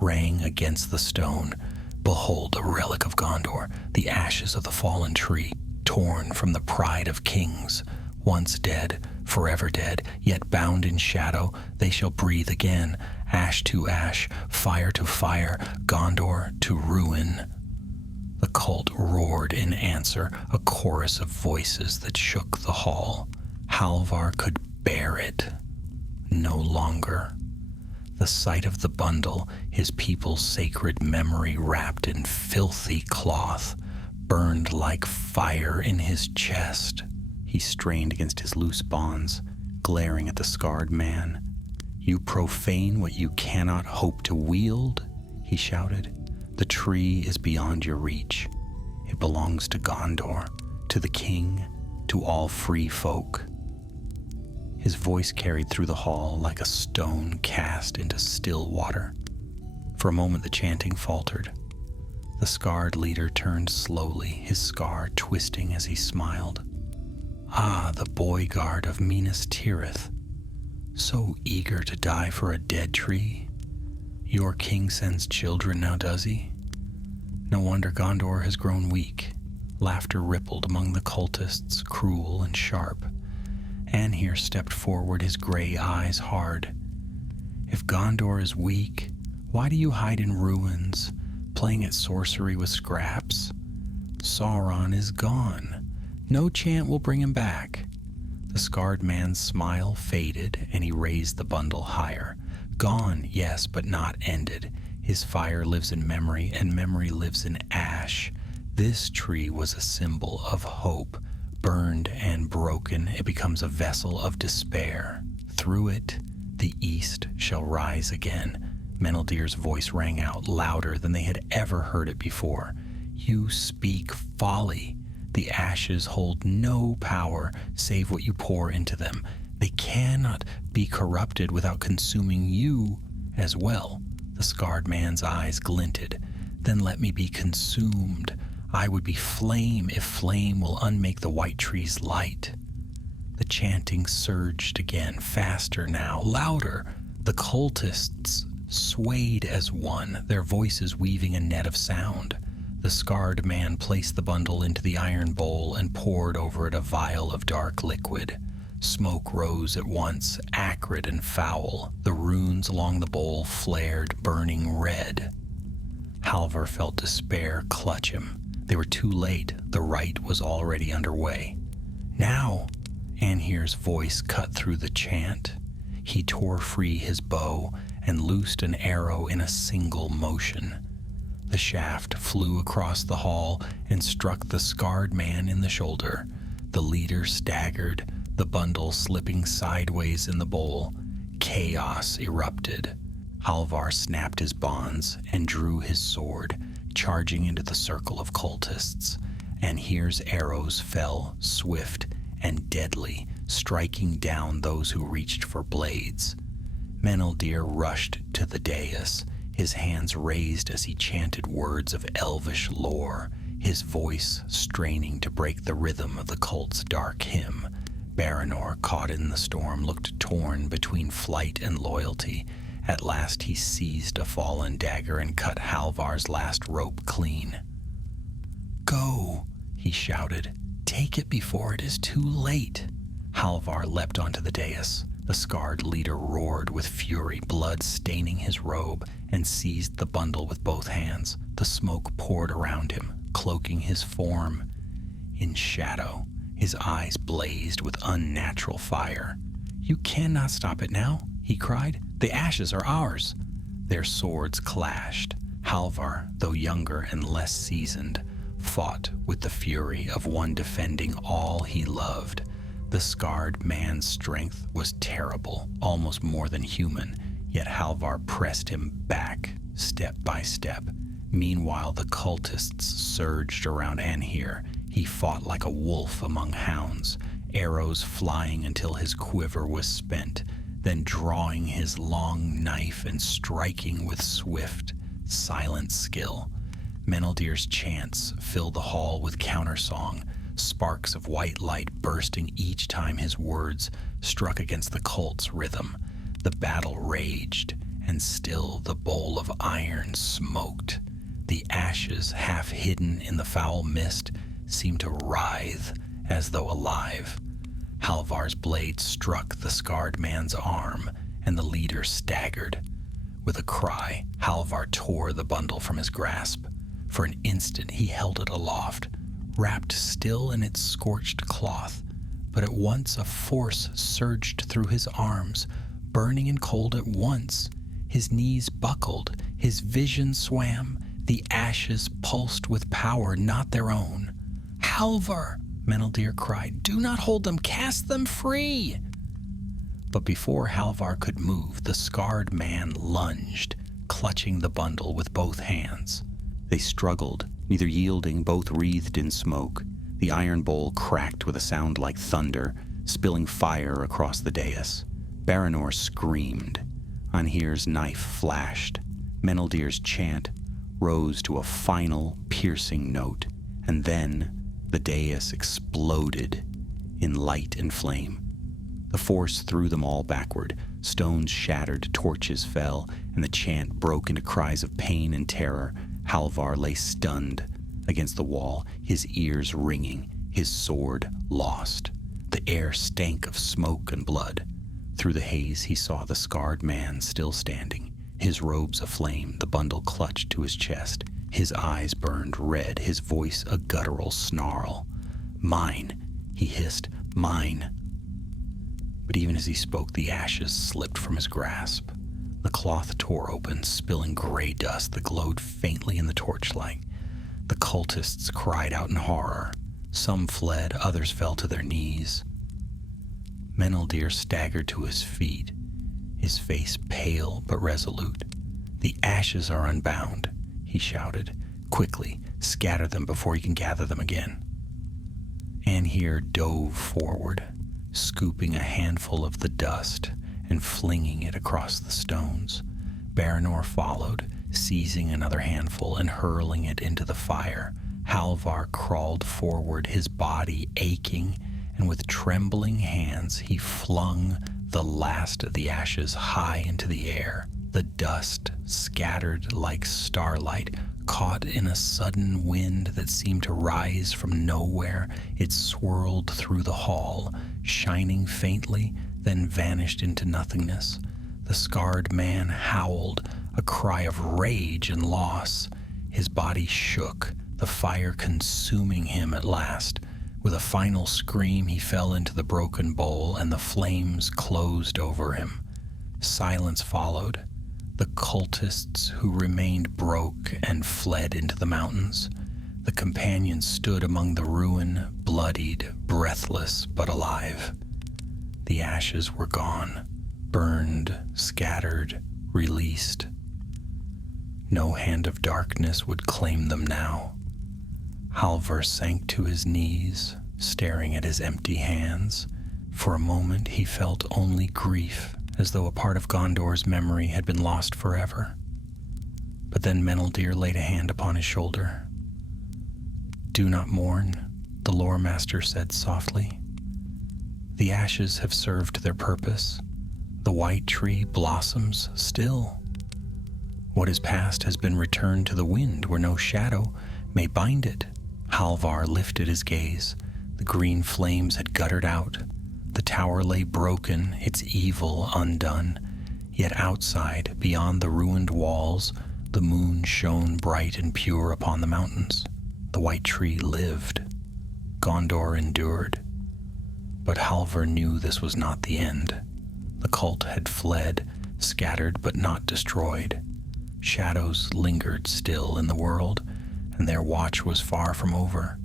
rang against the stone. Behold a relic of Gondor, the ashes of the fallen tree, torn from the pride of kings. Once dead, forever dead, yet bound in shadow, they shall breathe again. Ash to ash, fire to fire, Gondor to ruin. The cult roared in answer, a chorus of voices that shook the hall. Halvar could bear it no longer. The sight of the bundle, his people's sacred memory wrapped in filthy cloth, burned like fire in his chest. He strained against his loose bonds, glaring at the scarred man. "You profane what you cannot hope to wield," he shouted. "The tree is beyond your reach. It belongs to Gondor, to the king, to all free folk." His voice carried through the hall like a stone cast into still water. For a moment the chanting faltered. The scarred leader turned slowly, his scar twisting as he smiled. Ah, the boy guard of Minas Tirith, so eager to die for a dead tree. Your king sends children now, does he? No wonder Gondor has grown weak. Laughter rippled among the cultists, cruel and sharp. Anhir stepped forward, his gray eyes hard. If Gondor is weak, why do you hide in ruins, playing at sorcery with scraps? Sauron is gone. No chant will bring him back. The scarred man's smile faded, and he raised the bundle higher. Gone, yes, but not ended. His fire lives in memory, and memory lives in ash. This tree was a symbol of hope. Burned and broken, it becomes a vessel of despair. Through it, the east shall rise again. Meneldir's voice rang out louder than they had ever heard it before. You speak folly. The ashes hold no power save what you pour into them. They cannot be corrupted without consuming you as well. The scarred man's eyes glinted. Then let me be consumed. I would be flame if flame will unmake the white tree's light. The chanting surged again, faster now, louder. The cultists swayed as one, their voices weaving a net of sound. The scarred man placed the bundle into the iron bowl and poured over it a vial of dark liquid. Smoke rose at once, acrid and foul. The runes along the bowl flared, burning red. Halvar felt despair clutch him. They were too late. The rite was already underway. Now, Anhir's voice cut through the chant. He tore free his bow and loosed an arrow in a single motion. The shaft flew across the hall and struck the scarred man in the shoulder. The leader staggered, the bundle slipping sideways in the bowl. chaos erupted. Halvar snapped his bonds and drew his sword, charging into the circle of cultists. And Anhir's arrows fell swift and deadly, striking down those who reached for blades. Meneldir rushed to the dais, his hands raised as he chanted words of elvish lore, his voice straining to break the rhythm of the cult's dark hymn. Baranor, caught in the storm, looked torn between flight and loyalty. At last he seized a fallen dagger and cut Halvar's last rope clean. "Go," he shouted. "Take it before it is too late." Halvar leapt onto the dais. The scarred leader roared with fury, blood staining his robe, and seized the bundle with both hands. The smoke poured around him, cloaking his form. In shadow, his eyes blazed with unnatural fire. "You cannot stop it now," he cried. "The ashes are ours." Their swords clashed. Halvar, though younger and less seasoned, fought with the fury of one defending all he loved. The scarred man's strength was terrible, almost more than human, yet Halvar pressed him back, step by step. Meanwhile, the cultists surged around Anhir. He fought like a wolf among hounds, arrows flying until his quiver was spent, then drawing his long knife and striking with swift, silent skill. Meneldir's chants filled the hall with countersong, sparks of white light bursting each time his words struck against the cult's rhythm. The battle raged, and still the bowl of iron smoked. The ashes, half hidden in the foul mist, seemed to writhe as though alive. Halvar's blade struck the scarred man's arm, and the leader staggered. With a cry, Halvar tore the bundle from his grasp. For an instant he held it aloft, wrapped still in its scorched cloth, but at once a force surged through his arms, burning and cold at once. His knees buckled, his vision swam, the ashes pulsed with power not their own. "Halvar!" Meneldir cried. "Do not hold them, cast them free!" But before Halvar could move, the scarred man lunged, clutching the bundle with both hands. They struggled, neither yielding, both wreathed in smoke. The iron bowl cracked with a sound like thunder, spilling fire across the dais. Baranor screamed. Anhir's knife flashed. Meneldir's chant rose to a final, piercing note, and then the dais exploded in light and flame. The force threw them all backward. Stones shattered, torches fell, and the chant broke into cries of pain and terror. Halvar lay stunned against the wall, his ears ringing, his sword lost. The air stank of smoke and blood. Through the haze he saw the scarred man still standing, his robes aflame, the bundle clutched to his chest. His eyes burned red, his voice a guttural snarl. "Mine," he hissed, "mine." But even as he spoke, the ashes slipped from his grasp. The cloth tore open, spilling gray dust that glowed faintly in the torchlight. The cultists cried out in horror. Some fled, others fell to their knees. Meneldir staggered to his feet, his face pale but resolute. "The ashes are unbound," he shouted. "Quickly, scatter them before you can gather them again." Anhir dove forward, scooping a handful of the dust and flinging it across the stones. Baranor followed, seizing another handful and hurling it into the fire. Halvar crawled forward, his body aching, and with trembling hands he flung the last of the ashes high into the air. The dust, scattered like starlight, caught in a sudden wind that seemed to rise from nowhere. It swirled through the hall, shining faintly, then vanished into nothingness. The scarred man howled, a cry of rage and loss. His body shook, the fire consuming him at last. With a final scream, he fell into the broken bowl, and the flames closed over him. Silence followed. The cultists who remained broke and fled into the mountains. The companions stood among the ruin, bloodied, breathless, but alive. The ashes were gone. burned, scattered, released. No hand of darkness would claim them now. Halvar sank to his knees, staring at his empty hands. For a moment he felt only grief, as though a part of Gondor's memory had been lost forever. But then Meneldir laid a hand upon his shoulder. "Do not mourn," the lore master said softly. "The ashes have served their purpose. The white tree blossoms still. What is past has been returned to the wind where no shadow may bind it." Halvar lifted his gaze. The green flames had guttered out. The tower lay broken, its evil undone. Yet outside, beyond the ruined walls, the moon shone bright and pure upon the mountains. The white tree lived. Gondor endured. But Halvar knew this was not the end. The cult had fled, scattered but not destroyed. Shadows lingered still in the world, and their watch was far from over.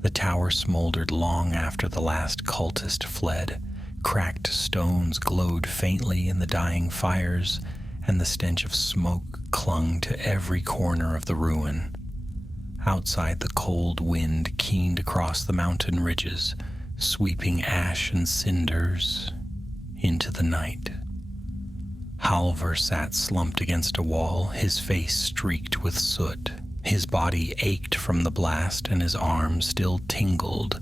The tower smoldered long after the last cultist fled. Cracked stones glowed faintly in the dying fires, and the stench of smoke clung to every corner of the ruin. Outside, the cold wind keened across the mountain ridges, sweeping ash and cinders into the night. Halvar sat slumped against a wall, his face streaked with soot. His body ached from the blast, and his arms still tingled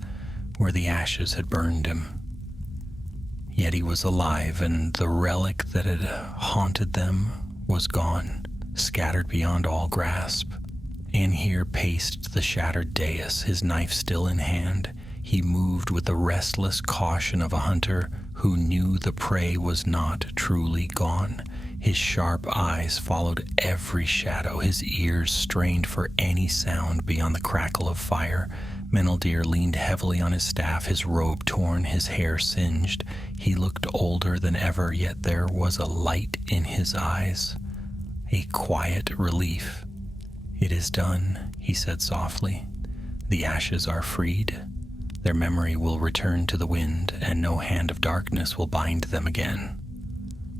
where the ashes had burned him. Yet he was alive, and the relic that had haunted them was gone, scattered beyond all grasp. Anhir paced the shattered dais, his knife still in hand. He moved with the restless caution of a hunter who knew the prey was not truly gone. His sharp eyes followed every shadow, his ears strained for any sound beyond the crackle of fire. Meneldir leaned heavily on his staff, his robe torn, his hair singed. He looked older than ever, yet there was a light in his eyes, a quiet relief. "It is done," he said softly. "The ashes are freed. Their memory will return to the wind, and no hand of darkness will bind them again."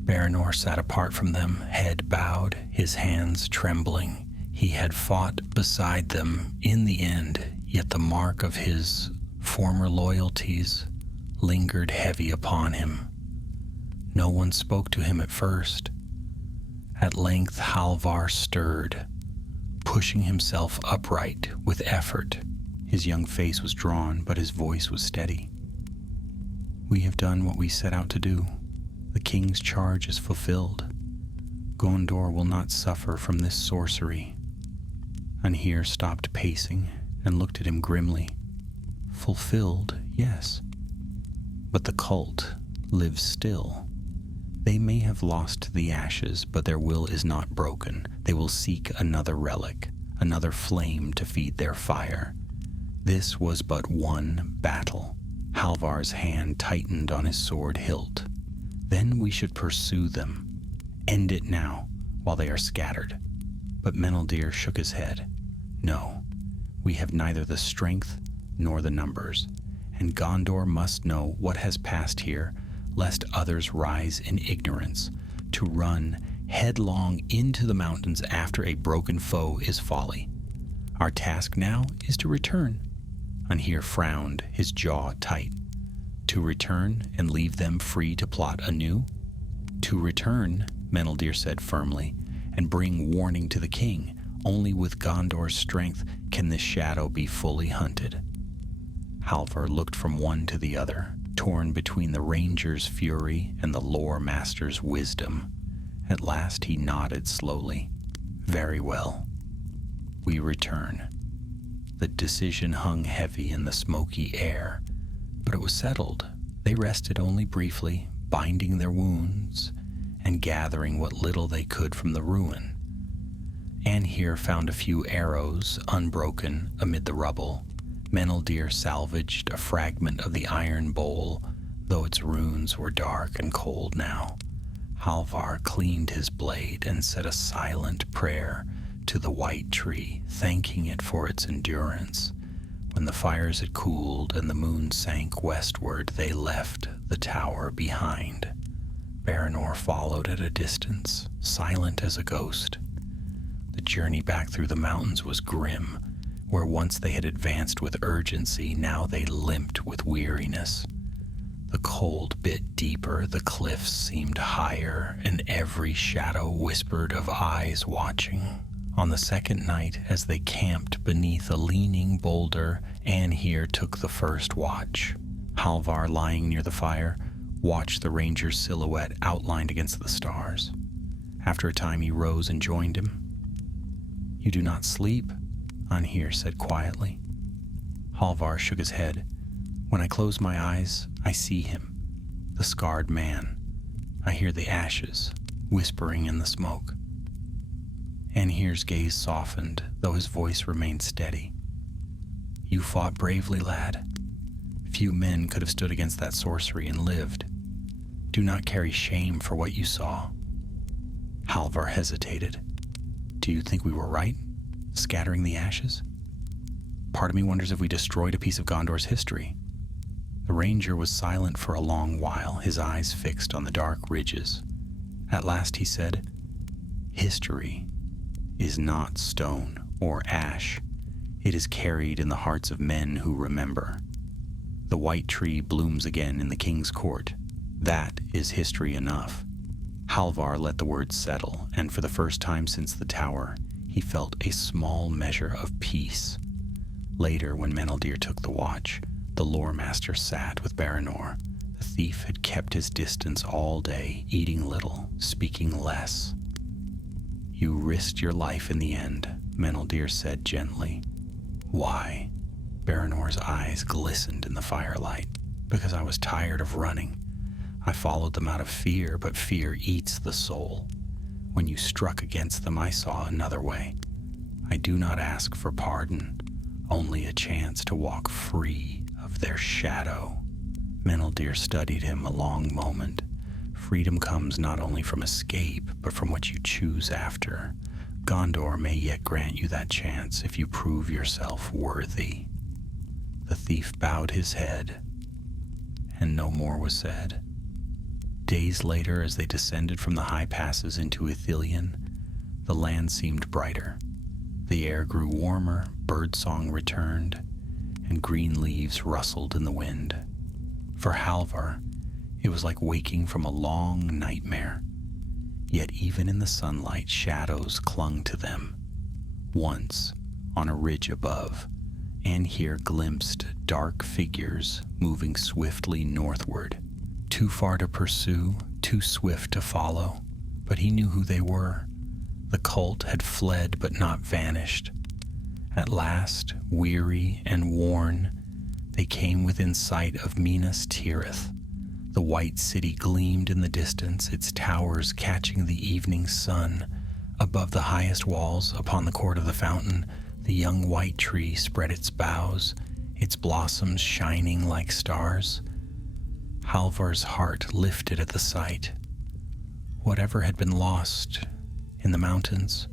Baranor sat apart from them, head bowed, his hands trembling. He had fought beside them in the end, yet the mark of his former loyalties lingered heavy upon him. No one spoke to him at first. At length Halvar stirred, pushing himself upright with effort. His young face was drawn, but his voice was steady. "We have done what we set out to do. The king's charge is fulfilled. Gondor will not suffer from this sorcery." Anhir stopped pacing and looked at him grimly. "Fulfilled, yes. But the cult lives still. They may have lost the ashes, but their will is not broken. They will seek another relic, another flame to feed their fire. This was but one battle." Halvar's hand tightened on his sword hilt. "Then we should pursue them. End it now, while they are scattered." But Meneldir shook his head. "No, we have neither the strength nor the numbers, and Gondor must know what has passed here, lest others rise in ignorance. To run headlong into the mountains after a broken foe is folly. Our task now is to return." Anhir frowned, his jaw tight. "To return and leave them free to plot anew?" "To return," Meneldir said firmly, "and bring warning to the king. Only with Gondor's strength can this shadow be fully hunted." Halvar looked from one to the other, torn between the ranger's fury and the lore master's wisdom. At last he nodded slowly. "Very well. We return." The decision hung heavy in the smoky air, but it was settled. They rested only briefly, binding their wounds and gathering what little they could from the ruin. Anhir found a few arrows, unbroken, amid the rubble. Meneldir salvaged a fragment of the iron bowl, though its runes were dark and cold now. Halvar cleaned his blade and said a silent prayer to the white tree, thanking it for its endurance. When the fires had cooled and the moon sank westward, they left the tower behind. Baranor followed at a distance, silent as a ghost. The journey back through the mountains was grim. Where once they had advanced with urgency, now they limped with weariness. The cold bit deeper, the cliffs seemed higher, and every shadow whispered of eyes watching. On the second night, as they camped beneath a leaning boulder, Anhir took the first watch. Halvar, lying near the fire, watched the ranger's silhouette outlined against the stars. After a time, he rose and joined him. "You do not sleep?" Anhir said quietly. Halvar shook his head. "When I close my eyes, I see him, the scarred man. I hear the ashes whispering in the smoke." Anhir's gaze softened, though his voice remained steady. "You fought bravely, lad. Few men could have stood against that sorcery and lived. Do not carry shame for what you saw." Halvar hesitated. "Do you think we were right, scattering the ashes? Part of me wonders if we destroyed a piece of Gondor's history." The ranger was silent for a long while, his eyes fixed on the dark ridges. At last he said, "History is not stone or ash. It is carried in the hearts of men who remember. The white tree blooms again in the king's court. That is history enough." Halvar let the words settle, and for the first time since the tower, he felt a small measure of peace. Later, when Meneldir took the watch, the lore master sat with Baranor. The thief had kept his distance all day, eating little, speaking less. "You risked your life in the end," Meneldir said gently. "Why?" Baranor's eyes glistened in the firelight. "Because I was tired of running. I followed them out of fear, but fear eats the soul. When you struck against them, I saw another way. I do not ask for pardon, only a chance to walk free of their shadow." Meneldir studied him a long moment. "Freedom comes not only from escape, but from what you choose after. Gondor may yet grant you that chance if you prove yourself worthy." The thief bowed his head, and no more was said. Days later, as they descended from the high passes into Ithilien, the land seemed brighter. The air grew warmer, birdsong returned, and green leaves rustled in the wind. For Halvar, it was like waking from a long nightmare. Yet even in the sunlight, shadows clung to them. Once, on a ridge above, Anhir glimpsed dark figures moving swiftly northward. Too far to pursue, too swift to follow, but he knew who they were. The cult had fled but not vanished. At last, weary and worn, they came within sight of Minas Tirith. The white city gleamed in the distance, its towers catching the evening sun. Above the highest walls, upon the court of the fountain, the young white tree spread its boughs, its blossoms shining like stars. Halvar's heart lifted at the sight. Whatever had been lost in the mountains,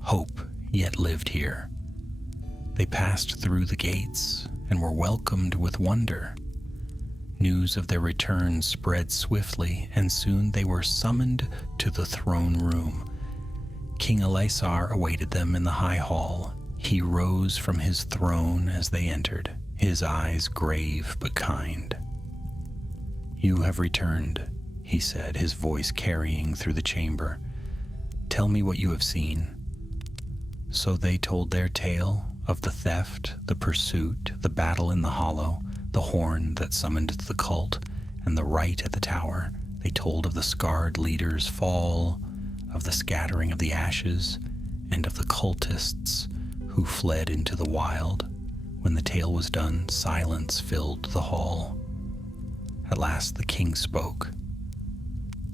hope yet lived here. They passed through the gates and were welcomed with wonder. News of their return spread swiftly, and soon they were summoned to the throne room. King Elaisar awaited them in the high hall. He rose from his throne as they entered, his eyes grave but kind. "You have returned," he said, his voice carrying through the chamber. "Tell me what you have seen." So they told their tale of the theft, the pursuit, the battle in the hollow, the horn that summoned the cult, and the rite at the tower. They told of the scarred leader's fall, of the scattering of the ashes, and of the cultists who fled into the wild. When the tale was done, silence filled the hall. At last the king spoke.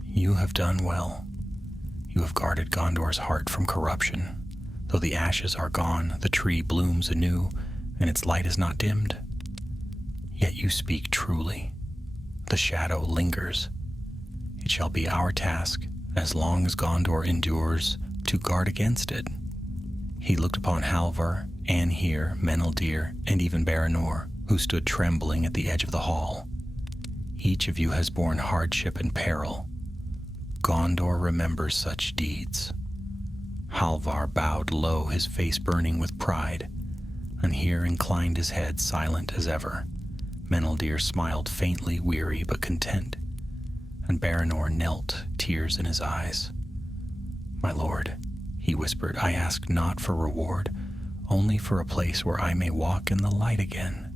"You have done well. You have guarded Gondor's heart from corruption. Though the ashes are gone, the tree blooms anew, and its light is not dimmed. Yet you speak truly. The shadow lingers. It shall be our task, as long as Gondor endures, to guard against it." He looked upon Halvar, Anhir, Meneldir, and even Baranor, who stood trembling at the edge of the hall. "Each of you has borne hardship and peril. Gondor remembers such deeds. Halvar bowed low, his face burning with pride. Anhir inclined his head, silent as ever. Meneldir smiled faintly, weary but content. And Baranor knelt, tears in his eyes. "My lord," he whispered, "I ask not for reward, only for a place where I may walk in the light again."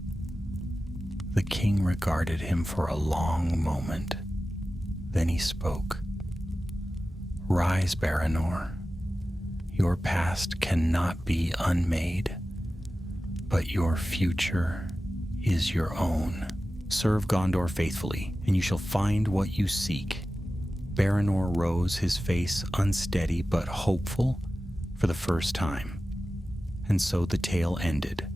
The king regarded him for a long moment. Then he spoke. "Rise, Baranor. Your past cannot be unmade, but your future is your own. Serve Gondor faithfully, and you shall find what you seek." Baranor rose, his face unsteady but hopeful for the first time. And so the tale ended,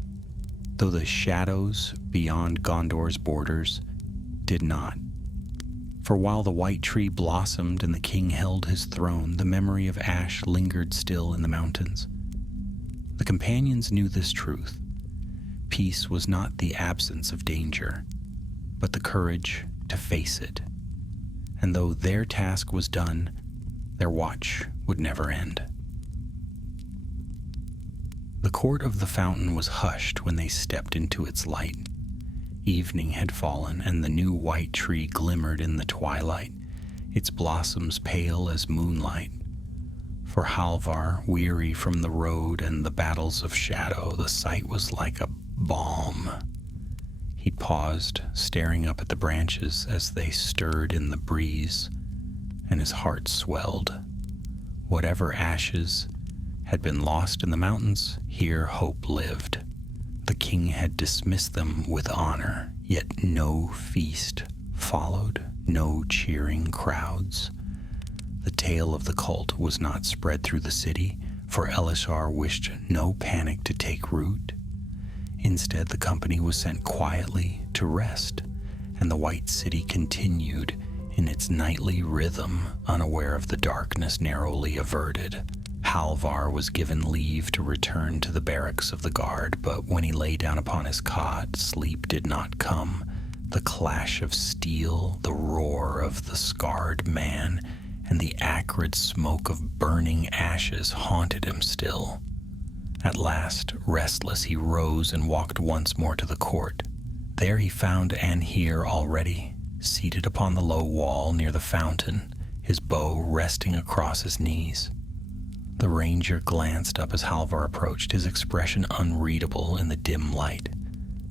though the shadows beyond Gondor's borders did not. For while the white tree blossomed and the king held his throne, the memory of ash lingered still in the mountains. The companions knew this truth. Peace was not the absence of danger, but the courage to face it. And though their task was done, their watch would never end. The court of the fountain was hushed when they stepped into its light. Evening had fallen, and the new white tree glimmered in the twilight, its blossoms pale as moonlight. For Halvar, weary from the road and the battles of shadow, the sight was like a balm. He paused, staring up at the branches as they stirred in the breeze, and his heart swelled. Whatever ashes had been lost in the mountains, here hope lived. The king had dismissed them with honor, yet no feast followed, no cheering crowds. The tale of the cult was not spread through the city, for Elishar wished no panic to take root. Instead, the company was sent quietly to rest, and the white city continued in its nightly rhythm, unaware of the darkness narrowly averted. Halvar was given leave to return to the barracks of the guard, but when he lay down upon his cot, sleep did not come. The clash of steel, the roar of the scarred man, and the acrid smoke of burning ashes haunted him still. At last, restless, he rose and walked once more to the court. There he found Anhir already, seated upon the low wall near the fountain, his bow resting across his knees. The ranger glanced up as Halvar approached, his expression unreadable in the dim light.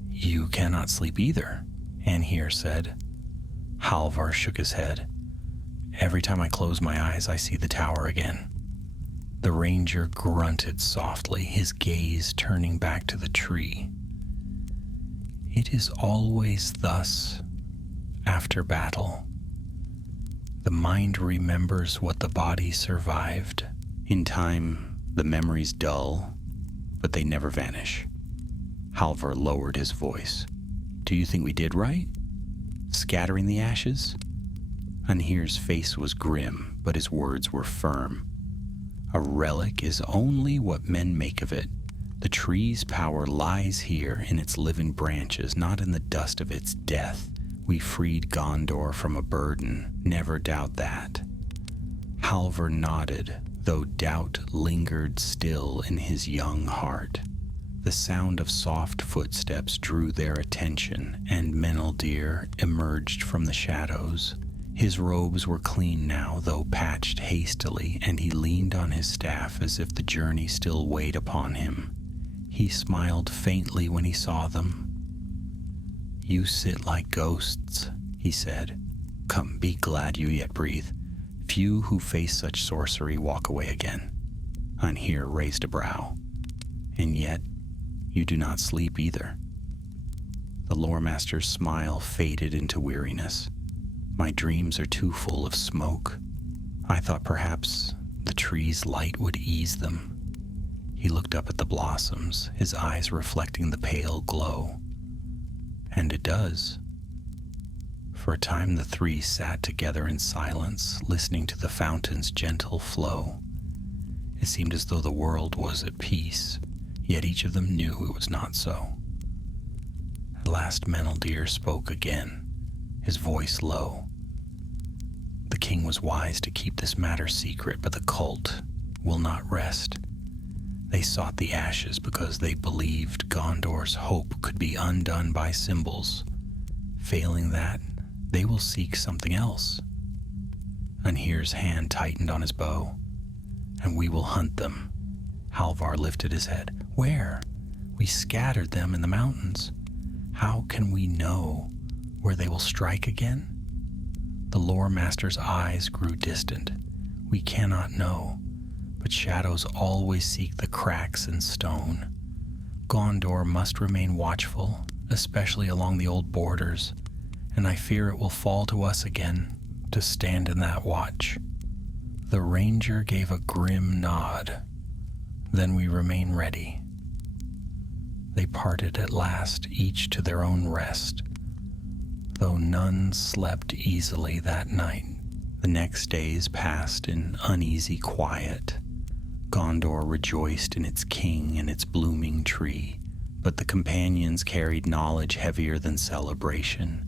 "You cannot sleep either," Anhir said. Halvar shook his head. "Every time I close my eyes, I see the tower again." The ranger grunted softly, his gaze turning back to the tree. "It is always thus after battle. The mind remembers what the body survived. In time, the memories dull, but they never vanish." Halvar lowered his voice. "Do you think we did right? Scattering the ashes?" Anhir's face was grim, but his words were firm. "A relic is only what men make of it. The tree's power lies here in its living branches, not in the dust of its death. We freed Gondor from a burden, never doubt that." Halvar nodded, though doubt lingered still in his young heart. The sound of soft footsteps drew their attention, and Meneldir emerged from the shadows. His robes were clean now, though patched hastily, and he leaned on his staff as if the journey still weighed upon him. He smiled faintly when he saw them. "You sit like ghosts," he said. "Come, be glad you yet breathe. Few who face such sorcery walk away again." Anhir raised a brow. "And yet, you do not sleep either." The lore master's smile faded into weariness. "My dreams are too full of smoke. I thought perhaps the tree's light would ease them." He looked up at the blossoms, his eyes reflecting the pale glow. "And it does." For a time the three sat together in silence, listening to the fountain's gentle flow. It seemed as though the world was at peace, yet each of them knew it was not so. At last Meneldir spoke again, his voice low. "The king was wise to keep this matter secret, but the cult will not rest. They sought the ashes because they believed Gondor's hope could be undone by symbols. Failing that, they will seek something else. Anhir's hand tightened on his bow. And we will hunt them. Halvar lifted his head. Where? We scattered them in the mountains. How can we know where they will strike again? The lore master's eyes grew distant. We cannot know, but shadows always seek the cracks in stone. Gondor must remain watchful, especially along the old borders, and I fear it will fall to us again to stand in that watch. The ranger gave a grim nod. Then we remain ready. They parted at last, each to their own rest, though none slept easily that night. The next days passed in uneasy quiet. Gondor rejoiced in its king and its blooming tree, but the companions carried knowledge heavier than celebration.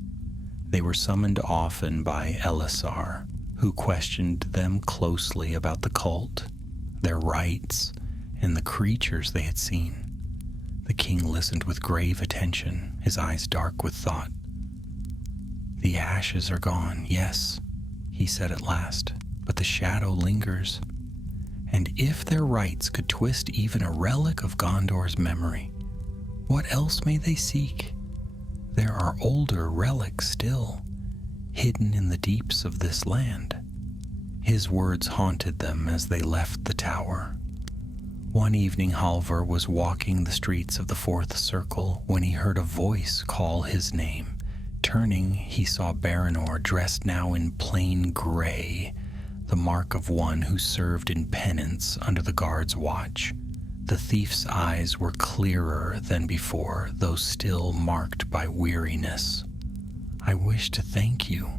They were summoned often by Elisar, who questioned them closely about the cult, their rites, and the creatures they had seen. The king listened with grave attention, his eyes dark with thought. The ashes are gone, yes, he said at last, but the shadow lingers. And if their rites could twist even a relic of Gondor's memory, what else may they seek? There are older relics still, hidden in the deeps of this land. His words haunted them as they left the tower. One evening Halvar was walking the streets of the Fourth Circle when he heard a voice call his name. Turning, he saw Baranor dressed now in plain gray, the mark of one who served in penance under the guard's watch. The thief's eyes were clearer than before, though still marked by weariness. "I wish to thank you,"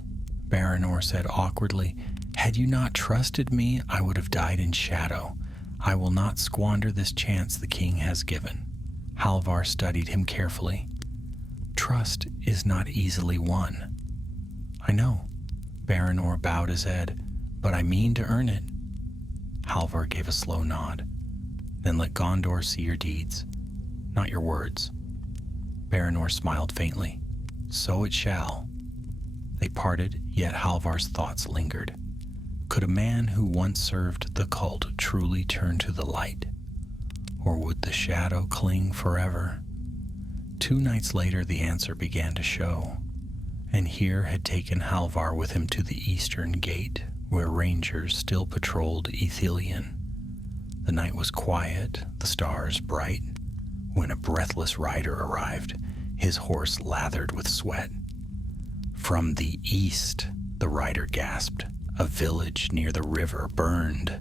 Baranor said awkwardly. "Had you not trusted me, I would have died in shadow. I will not squander this chance the king has given." Halvar studied him carefully. "Trust is not easily won." "I know," Baranor bowed his head, "but I mean to earn it." Halvar gave a slow nod. "Then let Gondor see your deeds, not your words." Baranor smiled faintly. "So it shall." They parted, yet Halvar's thoughts lingered. Could a man who once served the cult truly turn to the light? Or would the shadow cling forever? 2 nights later, the answer began to show. Anhir had taken Halvar with him to the eastern gate, where rangers still patrolled Ithilien. The night was quiet, the stars bright, when a breathless rider arrived, his horse lathered with sweat. "From the east," the rider gasped. "A village near the river burned.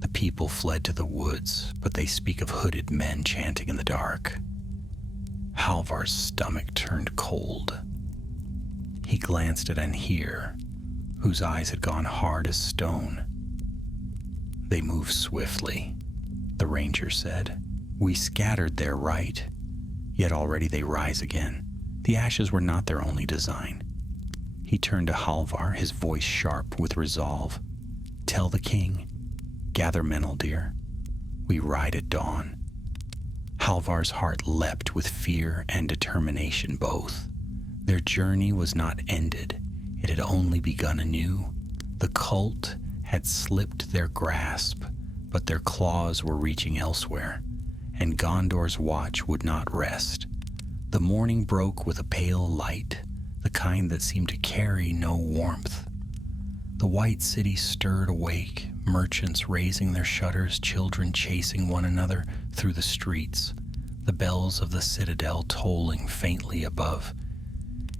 The people fled to the woods, but they speak of hooded men chanting in the dark." Halvar's stomach turned cold. He glanced at Anhir, whose eyes had gone hard as stone. "They move swiftly," the ranger said. "We scattered their right, yet already they rise again. The ashes were not their only design." He turned to Halvar, his voice sharp with resolve. "Tell the king, gather Meneldir. We ride at dawn." Halvar's heart leapt with fear and determination both. Their journey was not ended. It had only begun anew. The cult had slipped their grasp, but their claws were reaching elsewhere, and Gondor's watch would not rest. The morning broke with a pale light, the kind that seemed to carry no warmth. The white city stirred awake, merchants raising their shutters, children chasing one another through the streets, the bells of the citadel tolling faintly above.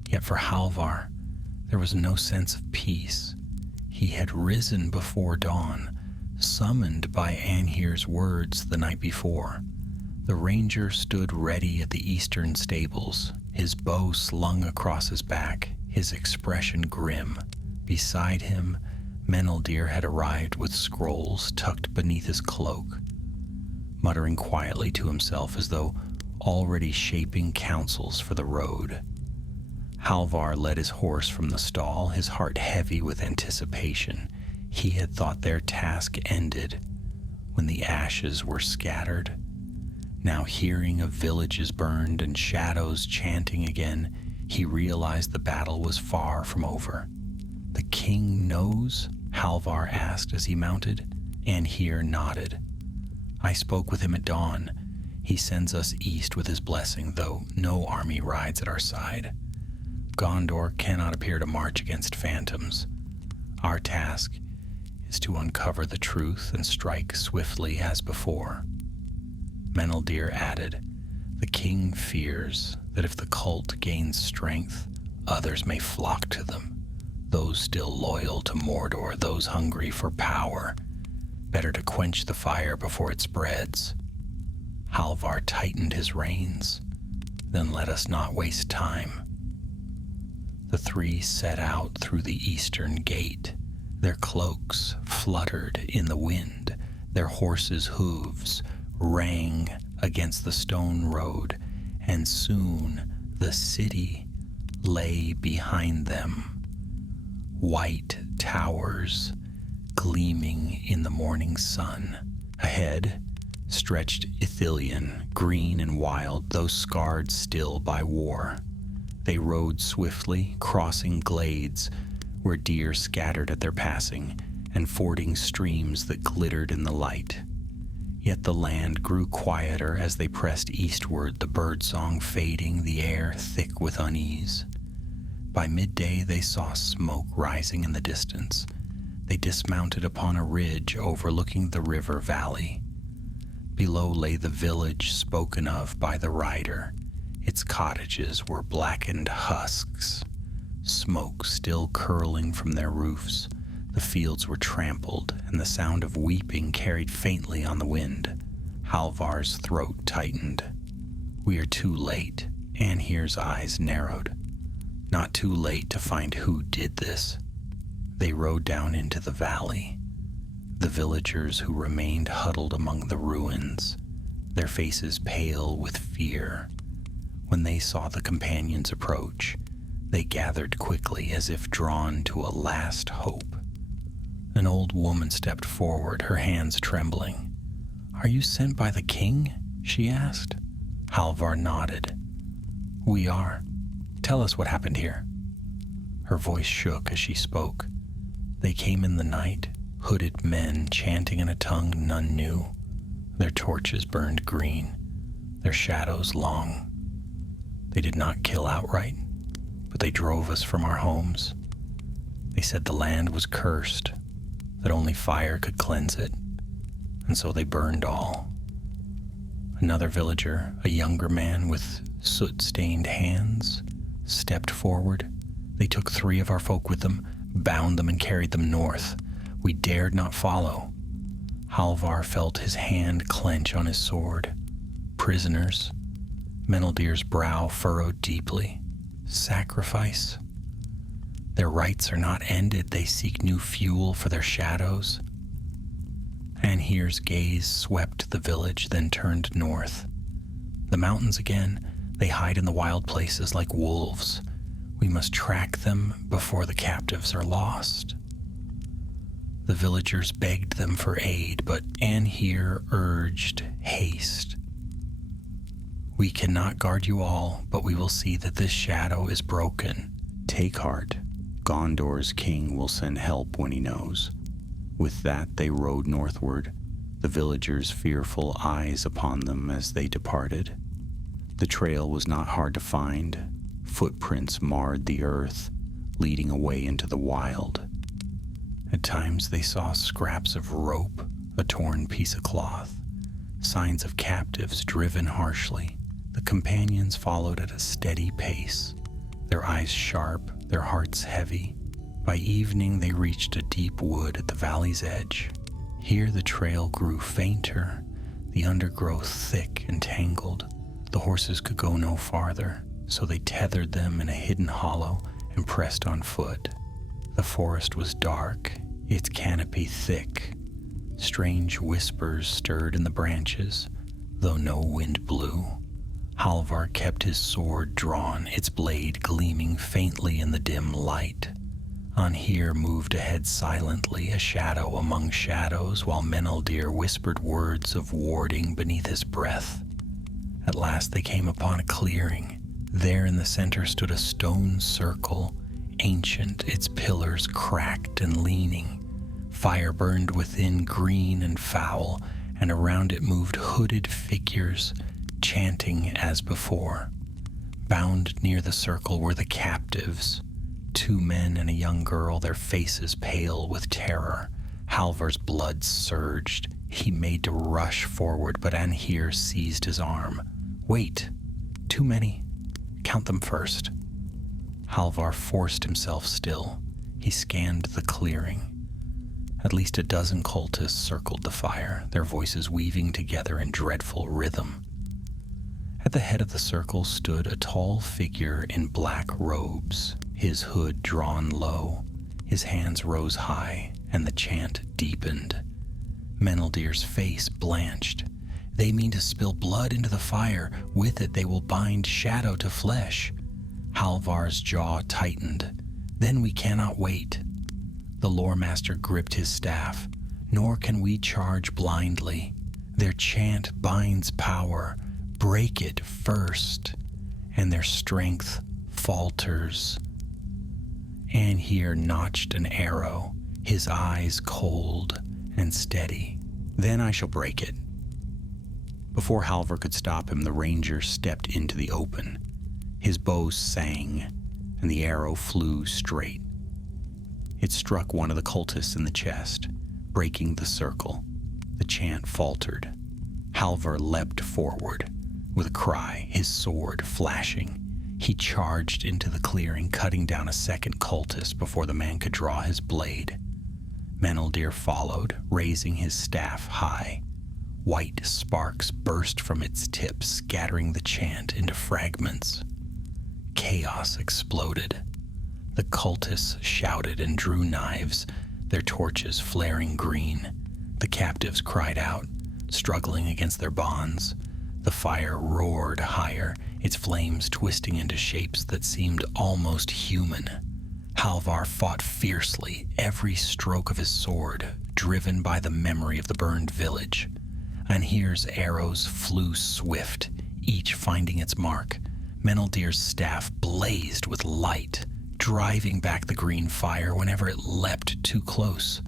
Yet for Halvar, there was no sense of peace. He had risen before dawn, summoned by Anhir's words the night before. The ranger stood ready at the eastern stables, his bow slung across his back, his expression grim. Beside him, Meneldir had arrived with scrolls tucked beneath his cloak, muttering quietly to himself as though already shaping counsels for the road. Halvar led his horse from the stall, his heart heavy with anticipation. He had thought their task ended when the ashes were scattered. Now, hearing of villages burned and shadows chanting again, he realized the battle was far from over. "The king knows?" Halvar asked as he mounted. Anhir nodded. "I spoke with him at dawn. He sends us east with his blessing, though no army rides at our side. Gondor cannot appear to march against phantoms. Our task is to uncover the truth and strike swiftly as before." Meneldir added, "The king fears that if the cult gains strength, others may flock to them. Those still loyal to Mordor, those hungry for power. Better to quench the fire before it spreads." Halvar tightened his reins. "Then let us not waste time." The three set out through the eastern gate. Their cloaks fluttered in the wind. Their horses' hooves rang against the stone road, and soon the city lay behind them. White towers gleaming in the morning sun. Ahead stretched Ithilien, green and wild, though scarred still by war. They rode swiftly, crossing glades where deer scattered at their passing, and fording streams that glittered in the light. Yet the land grew quieter as they pressed eastward, the birdsong fading, the air thick with unease. By midday they saw smoke rising in the distance. They dismounted upon a ridge overlooking the river valley. Below lay the village spoken of by the rider. Its cottages were blackened husks, smoke still curling from their roofs. The fields were trampled, and the sound of weeping carried faintly on the wind. Halvar's throat tightened. "We are too late." Anhir's eyes narrowed. "Not too late to find who did this." They rode down into the valley. The villagers who remained huddled among the ruins, their faces pale with fear. When they saw the companions approach, they gathered quickly as if drawn to a last hope. An old woman stepped forward, her hands trembling. "Are you sent by the king?" she asked. Halvar nodded. "We are. Tell us what happened here." Her voice shook as she spoke. "They came in the night, hooded men chanting in a tongue none knew. Their torches burned green, their shadows long. They did not kill outright, but they drove us from our homes. They said the land was cursed, that only fire could cleanse it, and so they burned all." Another villager, a younger man with soot-stained hands, stepped forward. "They took 3 of our folk with them, bound them and carried them north. We dared not follow." Halvar felt his hand clench on his sword. "Prisoners." Meneldir's brow furrowed deeply. "Sacrifice? Their rites are not ended. They seek new fuel for their shadows." Anhir's gaze swept the village, then turned north. "The mountains again. They hide in the wild places like wolves. We must track them before the captives are lost." The villagers begged them for aid, but Anhir urged haste. "We cannot guard you all, but we will see that this shadow is broken. Take heart. Gondor's king will send help when he knows." With that they rode northward, the villagers' fearful eyes upon them as they departed. The trail was not hard to find. Footprints marred the earth, leading away into the wild. At times they saw scraps of rope, a torn piece of cloth, signs of captives driven harshly. The companions followed at a steady pace, their eyes sharp, their hearts heavy. By evening they reached a deep wood at the valley's edge. Here the trail grew fainter, the undergrowth thick and tangled. The horses could go no farther, so they tethered them in a hidden hollow and pressed on foot. The forest was dark, its canopy thick. Strange whispers stirred in the branches, though no wind blew. Halvar kept his sword drawn, its blade gleaming faintly in the dim light. Anhir moved ahead silently, a shadow among shadows, while Meneldir whispered words of warding beneath his breath. At last they came upon a clearing. There in the center stood a stone circle, ancient, its pillars cracked and leaning. Fire burned within, green and foul, and around it moved hooded figures, chanting as before. Bound near the circle were the captives, 2 men and a young girl, their faces pale with terror. Halvar's blood surged. He made to rush forward, but Anhir seized his arm. "Wait! Too many. Count them first." Halvar forced himself still. He scanned the clearing. At least a dozen cultists circled the fire, their voices weaving together in dreadful rhythm. At the head of the circle stood a tall figure in black robes, his hood drawn low. His hands rose high, and the chant deepened. Meneldir's face blanched. "They mean to spill blood into the fire. With it they will bind shadow to flesh." Halvar's jaw tightened. "Then we cannot wait." The lore master gripped his staff. "Nor can we charge blindly. Their chant binds power. Break it first, and their strength falters." Anhir notched an arrow, his eyes cold and steady. "Then I shall break it." Before Halvar could stop him, the ranger stepped into the open. His bow sang, and the arrow flew straight. It struck one of the cultists in the chest, breaking the circle. The chant faltered. Halvar leapt forward. With a cry, his sword flashing, he charged into the clearing, cutting down a second cultist before the man could draw his blade. Meneldir followed, raising his staff high. White sparks burst from its tip, scattering the chant into fragments. Chaos exploded. The cultists shouted and drew knives, their torches flaring green. The captives cried out, struggling against their bonds. The fire roared higher, its flames twisting into shapes that seemed almost human. Halvar fought fiercely, every stroke of his sword driven by the memory of the burned village. Anhir's arrows flew swift, each finding its mark. Meneldir's staff blazed with light, driving back the green fire whenever it leapt too close.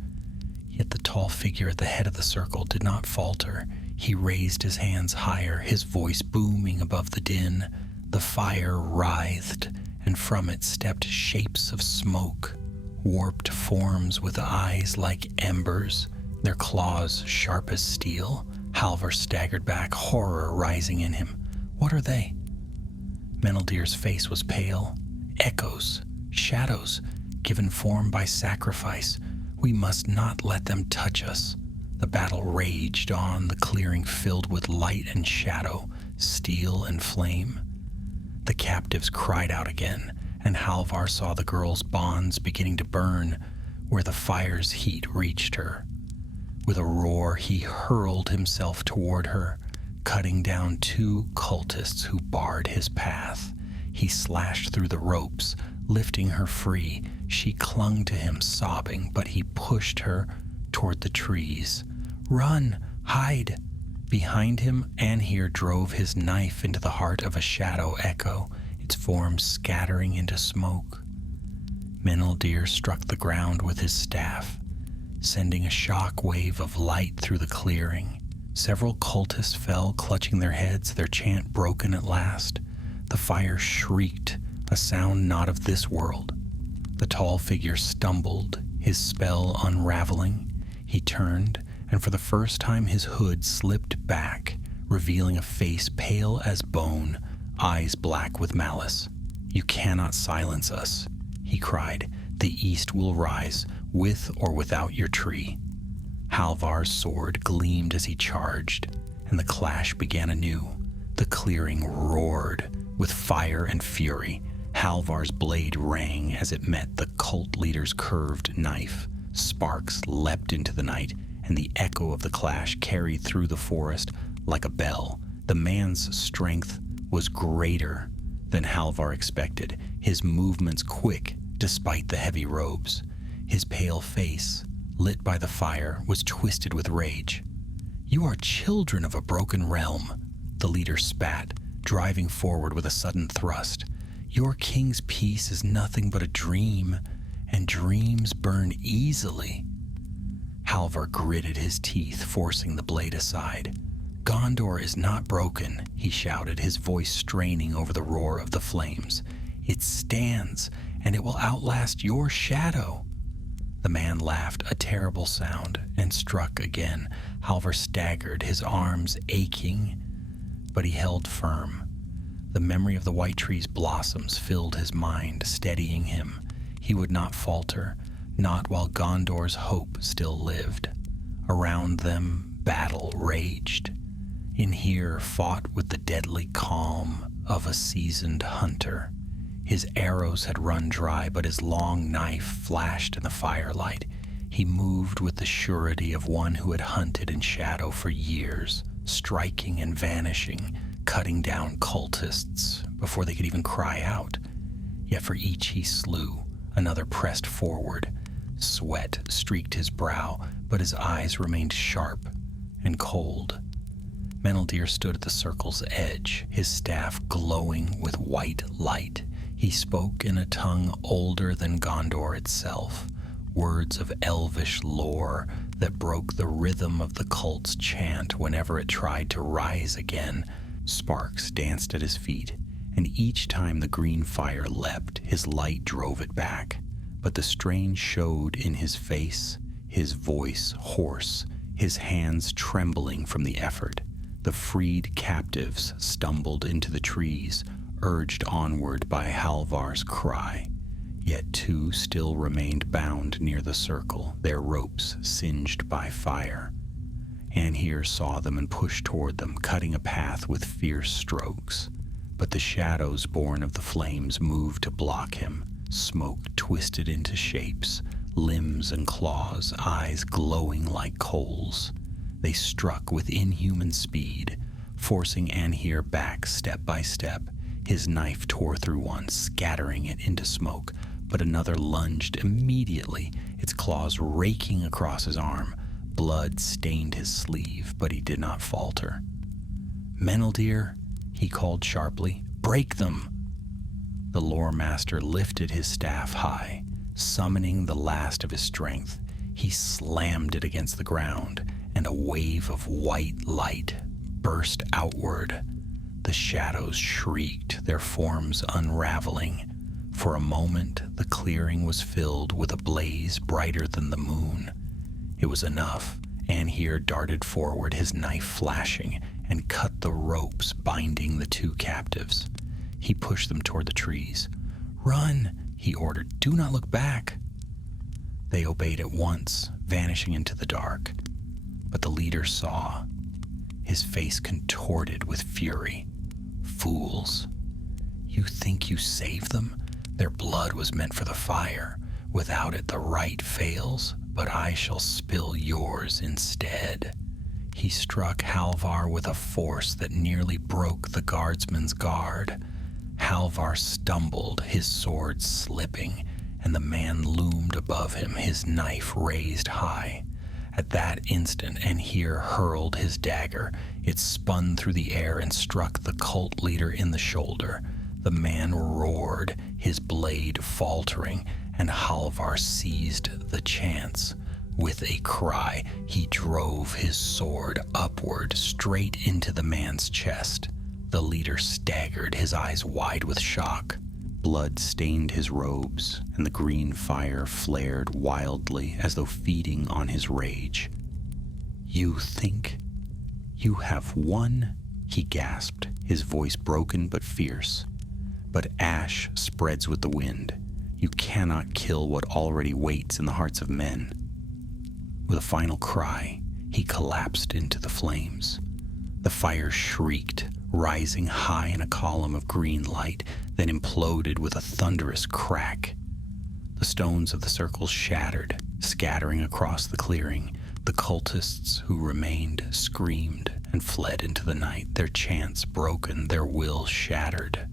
Yet the tall figure at the head of the circle did not falter. He raised his hands higher, his voice booming above the din. The fire writhed, and from it stepped shapes of smoke, warped forms with eyes like embers, their claws sharp as steel. Halvar staggered back, horror rising in him. "What are they?" Meneldir's face was pale. "Echoes, shadows, given form by sacrifice. We must not let them touch us." The battle raged on, the clearing filled with light and shadow, steel and flame. The captives cried out again, and Halvar saw the girl's bonds beginning to burn where the fire's heat reached her. With a roar, he hurled himself toward her, cutting down 2 cultists who barred his path. He slashed through the ropes, lifting her free. She clung to him, sobbing, but he pushed her toward the trees. "Run! Hide!" Behind him, Anhir drove his knife into the heart of a shadow echo, its form scattering into smoke. Meneldir struck the ground with his staff, sending a shock wave of light through the clearing. Several cultists fell, clutching their heads, their chant broken at last. The fire shrieked, a sound not of this world. The tall figure stumbled, his spell unraveling. He turned, and for the first time his hood slipped back, revealing a face pale as bone, eyes black with malice. "You cannot silence us," he cried. "The east will rise, with or without your tree." Halvar's sword gleamed as he charged, and the clash began anew. The clearing roared with fire and fury. Halvar's blade rang as it met the cult leader's curved knife. Sparks leapt into the night, and the echo of the clash carried through the forest like a bell. The man's strength was greater than Halvar expected, his movements quick despite the heavy robes. His pale face, lit by the fire, was twisted with rage. "You are children of a broken realm," the leader spat, driving forward with a sudden thrust. "Your king's peace is nothing but a dream, and dreams burn easily." Halvar gritted his teeth, forcing the blade aside. "Gondor is not broken," he shouted, his voice straining over the roar of the flames. "It stands, and it will outlast your shadow." The man laughed, a terrible sound, and struck again. Halvar staggered, his arms aching, but he held firm. The memory of the white tree's blossoms filled his mind, steadying him. He would not falter, not while Gondor's hope still lived. Around them, battle raged. In here, fought with the deadly calm of a seasoned hunter. His arrows had run dry, but his long knife flashed in the firelight. He moved with the surety of one who had hunted in shadow for years, striking and vanishing, cutting down cultists before they could even cry out. Yet for each he slew, another pressed forward. Sweat streaked his brow, but his eyes remained sharp and cold. Meneldir stood at the circle's edge, his staff glowing with white light. He spoke in a tongue older than Gondor itself, words of elvish lore that broke the rhythm of the cult's chant whenever it tried to rise again. Sparks danced at his feet, and each time the green fire leapt, his light drove it back. But the strain showed in his face, his voice hoarse, his hands trembling from the effort. The freed captives stumbled into the trees, urged onward by Halvar's cry. Yet two still remained bound near the circle, their ropes singed by fire. Anhir saw them and pushed toward them, cutting a path with fierce strokes. But the shadows born of the flames moved to block him. Smoke twisted into shapes, limbs and claws, eyes glowing like coals. They struck with inhuman speed, forcing Anhir back step by step. His knife tore through one, scattering it into smoke, but another lunged immediately, its claws raking across his arm. Blood stained his sleeve, but he did not falter. "Meneldir," he called sharply, "break them!" The lore master lifted his staff high, summoning the last of his strength. He slammed it against the ground, and a wave of white light burst outward. The shadows shrieked, their forms unraveling. For a moment, the clearing was filled with a blaze brighter than the moon. It was enough. Anhir darted forward, his knife flashing, and cut the ropes binding the two captives. He pushed them toward the trees. "Run," he ordered. "Do not look back." They obeyed at once, vanishing into the dark. But the leader saw, his face contorted with fury. "Fools! You think you saved them? Their blood was meant for the fire. Without it, the rite fails, but I shall spill yours instead." He struck Halvar with a force that nearly broke the guardsman's guard. Halvar stumbled, his sword slipping, and the man loomed above him, his knife raised high. At that instant, Anhir hurled his dagger. It spun through the air and struck the cult leader in the shoulder. The man roared, his blade faltering, and Halvar seized the chance. With a cry, he drove his sword upward, straight into the man's chest. The leader staggered, his eyes wide with shock. Blood stained his robes, and the green fire flared wildly as though feeding on his rage. "You think you have won?" he gasped, his voice broken but fierce. "But ash spreads with the wind. You cannot kill what already waits in the hearts of men." With a final cry, he collapsed into the flames. The fire shrieked, rising high in a column of green light, then imploded with a thunderous crack. The stones of the circle shattered, scattering across the clearing. The cultists who remained screamed and fled into the night, their chants broken, their will shattered.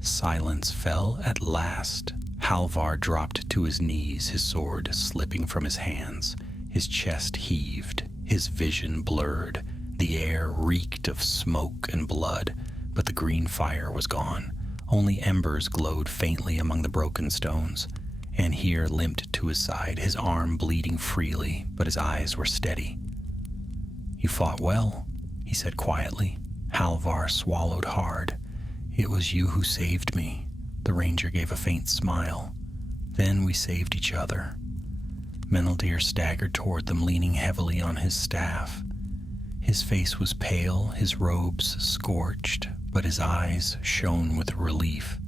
Silence fell at last. Halvar dropped to his knees, his sword slipping from his hands. His chest heaved, his vision blurred. The air reeked of smoke and blood, but the green fire was gone. Only embers glowed faintly among the broken stones. And here limped to his side, his arm bleeding freely, but his eyes were steady. "You fought well," he said quietly. Halvar swallowed hard. "It was you who saved me." The ranger gave a faint smile. "Then we saved each other." Meneldir staggered toward them, leaning heavily on his staff. His face was pale, his robes scorched, but his eyes shone with relief.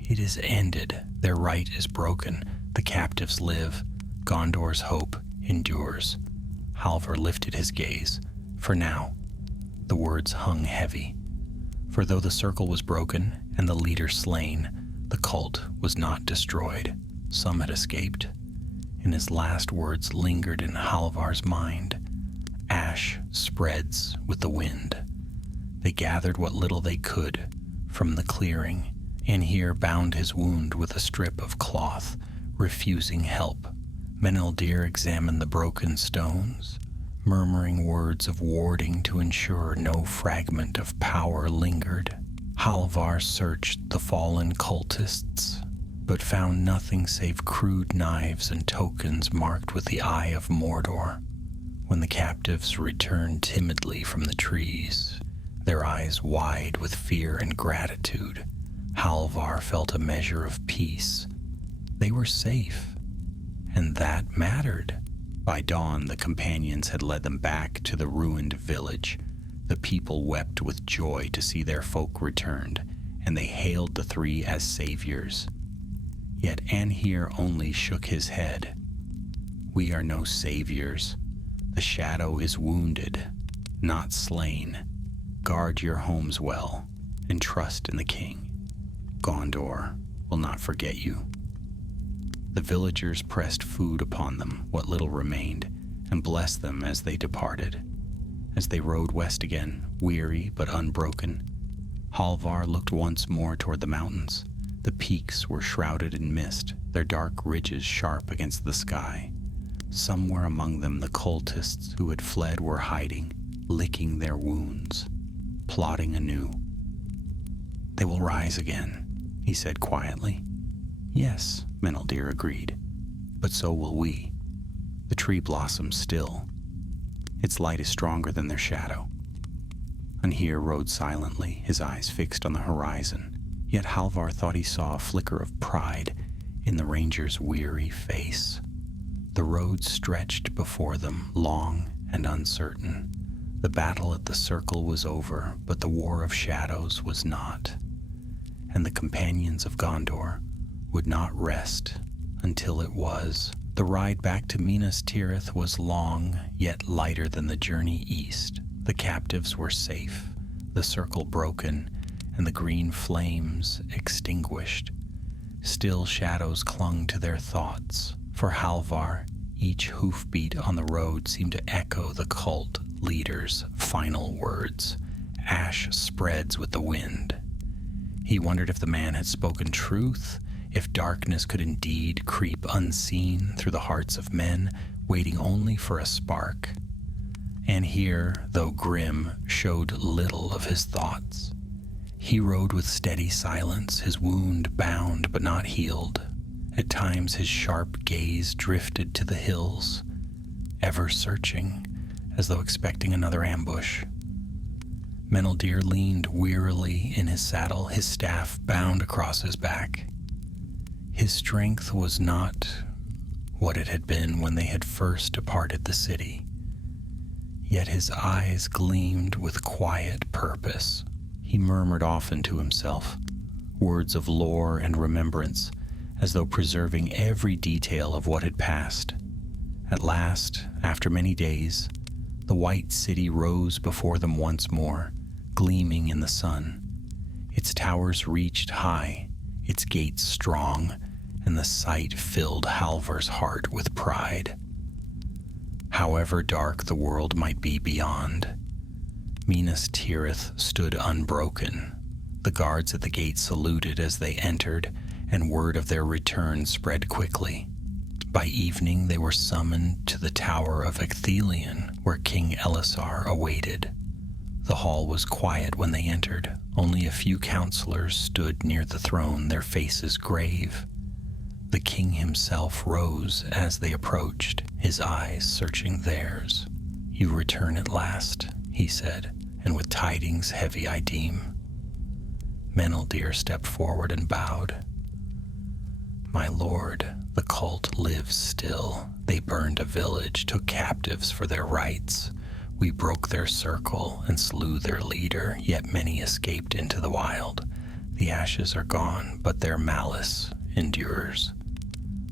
"It is ended. Their right is broken. The captives live. Gondor's hope endures." Halvar lifted his gaze. "For now." The words hung heavy. For though the circle was broken and the leader slain, the cult was not destroyed. Some had escaped. And his last words lingered in Halvar's mind. "Ash spreads with the wind." They gathered what little they could from the clearing, and here bound his wound with a strip of cloth, refusing help. Meneldir examined the broken stones, murmuring words of warding to ensure no fragment of power lingered. Halvar searched the fallen cultists, but found nothing save crude knives and tokens marked with the Eye of Mordor. When the captives returned timidly from the trees, their eyes wide with fear and gratitude, Halvar felt a measure of peace. They were safe, and that mattered. By dawn, the companions had led them back to the ruined village. The people wept with joy to see their folk returned, and they hailed the three as saviors. Yet Anhir only shook his head. "We are no saviors. The shadow is wounded, not slain. Guard your homes well, and trust in the king. Gondor will not forget you." The villagers pressed food upon them, what little remained, and blessed them as they departed. As they rode west again, weary but unbroken, Halvar looked once more toward the mountains. The peaks were shrouded in mist, their dark ridges sharp against the sky. Somewhere among them the cultists who had fled were hiding, licking their wounds, plotting anew. "They will rise again," he said quietly. "Yes," Meneldir agreed, "but so will we." The tree blossoms still. Its light is stronger than their shadow. Anhir rode silently, his eyes fixed on the horizon, yet Halvar thought he saw a flicker of pride in the ranger's weary face. The road stretched before them, long and uncertain. The battle at the circle was over, but the war of shadows was not. And the companions of Gondor would not rest until it was. The ride back to Minas Tirith was long, yet lighter than the journey east. The captives were safe, the circle broken, and the green flames extinguished. Still shadows clung to their thoughts. For Halvar, each hoofbeat on the road seemed to echo the cult leader's final words. "Ash spreads with the wind." He wondered if the man had spoken truth, if darkness could indeed creep unseen through the hearts of men, waiting only for a spark. And here, though grim, showed little of his thoughts. He rode with steady silence, his wound bound but not healed. At times his sharp gaze drifted to the hills, ever searching, as though expecting another ambush. Meneldir leaned wearily in his saddle, his staff bound across his back. His strength was not what it had been when they had first departed the city. Yet his eyes gleamed with quiet purpose. He murmured often to himself, words of lore and remembrance, as though preserving every detail of what had passed. At last, after many days, the white city rose before them once more, gleaming in the sun. Its towers reached high, its gates strong, and the sight filled Halvar's heart with pride. however dark the world might be beyond. Minas Tirith stood unbroken. The guards at the gate saluted as they entered, and word of their return spread quickly. By evening they were summoned to the Tower of Ecthelion, where King Elisar awaited. The hall was quiet when they entered. Only a few counselors stood near the throne, their faces grave. The king himself rose as they approached, his eyes searching theirs. "You return at last," he said, "and with tidings heavy I deem." Meneldir stepped forward and bowed. "My lord, the cult lives still. They burned a village, took captives for their rights. We broke their circle and slew their leader, yet many escaped into the wild. The ashes are gone, but their malice endures."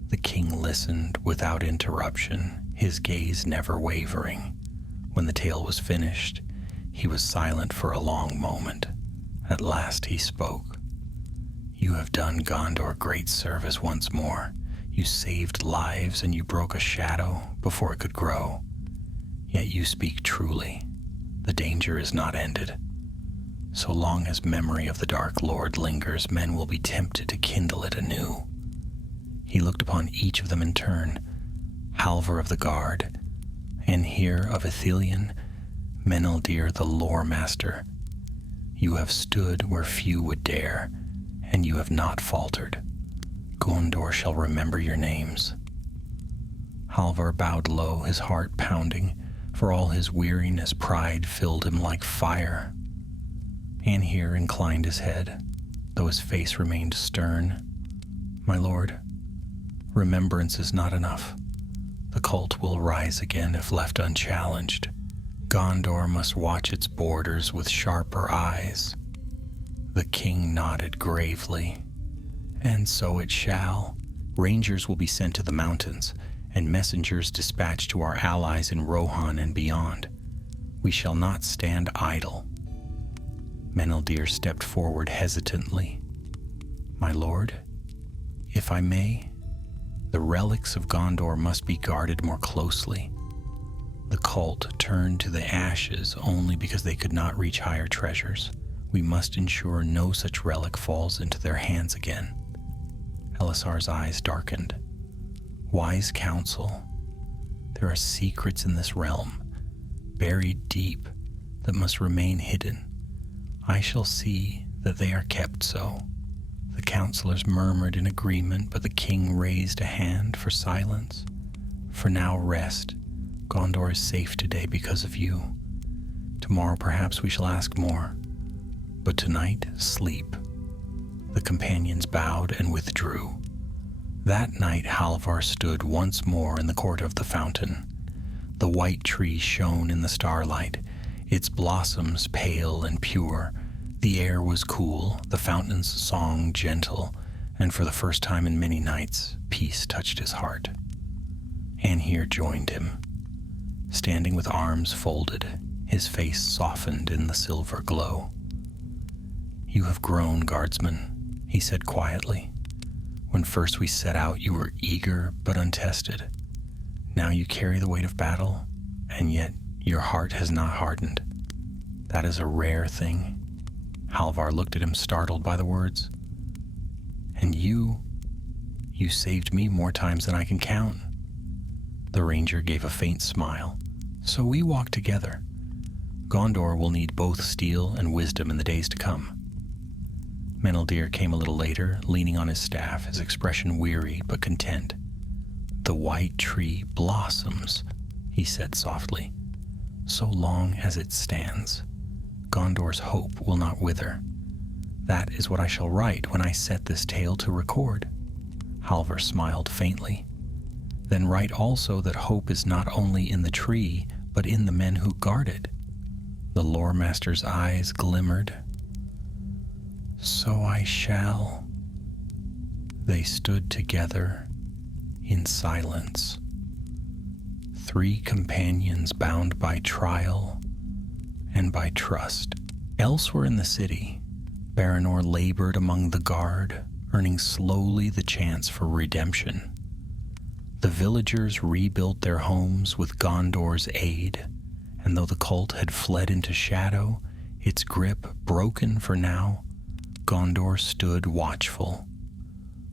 The king listened without interruption, his gaze never wavering. When the tale was finished, he was silent for a long moment. At last he spoke. "You have done Gondor great service once more. You saved lives and you broke a shadow before it could grow. Yet you speak truly. The danger is not ended. So long as memory of the Dark Lord lingers, men will be tempted to kindle it anew." He looked upon each of them in turn. Halvar of the Guard, Anhir of Ithilien, Meneldir the Lore Master. "You have stood where few would dare, and you have not faltered. Gondor shall remember your names." Halvar bowed low, his heart pounding. For all his weariness, pride filled him like fire. Anhir inclined his head, though his face remained stern. "My lord, remembrance is not enough. The cult will rise again if left unchallenged. Gondor must watch its borders with sharper eyes." The king nodded gravely. "And so it shall. Rangers will be sent to the mountains, and messengers dispatched to our allies in Rohan and beyond. We shall not stand idle." Meneldir stepped forward hesitantly. "My lord, if I may, the relics of Gondor must be guarded more closely. The cult turned to the ashes only because they could not reach higher treasures. We must ensure no such relic falls into their hands again." Elisar's eyes darkened. "Wise counsel. There are secrets in this realm, buried deep, that must remain hidden. I shall see that they are kept so." The counselors murmured in agreement, but the king raised a hand for silence. "For now, rest. Gondor is safe today because of you. Tomorrow perhaps we shall ask more. But tonight, sleep." The companions bowed and withdrew. That night Halvar stood once more in the court of the fountain. The white tree shone in the starlight, its blossoms pale and pure. The air was cool, the fountain's song gentle, and for the first time in many nights, peace touched his heart. Anhir joined him. Standing with arms folded, his face softened in the silver glow. "You have grown, guardsman," he said quietly. "When first we set out, you were eager but untested. Now you carry the weight of battle, and yet your heart has not hardened. That is a rare thing." Halvar looked at him, startled by the words. "And you saved me more times than I can count." The ranger gave a faint smile. "So we walk together. Gondor will need both steel and wisdom in the days to come." Meneldir came a little later, leaning on his staff, his expression weary but content. "The white tree blossoms," he said softly. "So long as it stands, Gondor's hope will not wither. That is what I shall write when I set this tale to record." Halvar smiled faintly. "Then write also that hope is not only in the tree, but in the men who guard it." The lore master's eyes glimmered. "So I shall." They stood together in silence. Three companions bound by trial and by trust. Elsewhere in the city, Baranor labored among the guard, earning slowly the chance for redemption. The villagers rebuilt their homes with Gondor's aid, and though the cult had fled into shadow, its grip broken for now, Gondor stood watchful.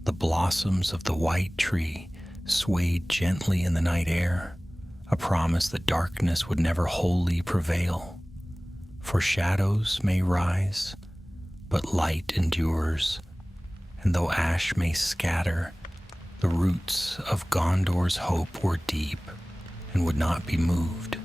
The blossoms of the white tree swayed gently in the night air, a promise that darkness would never wholly prevail. For shadows may rise, but light endures, and though ash may scatter, the roots of Gondor's hope were deep and would not be moved.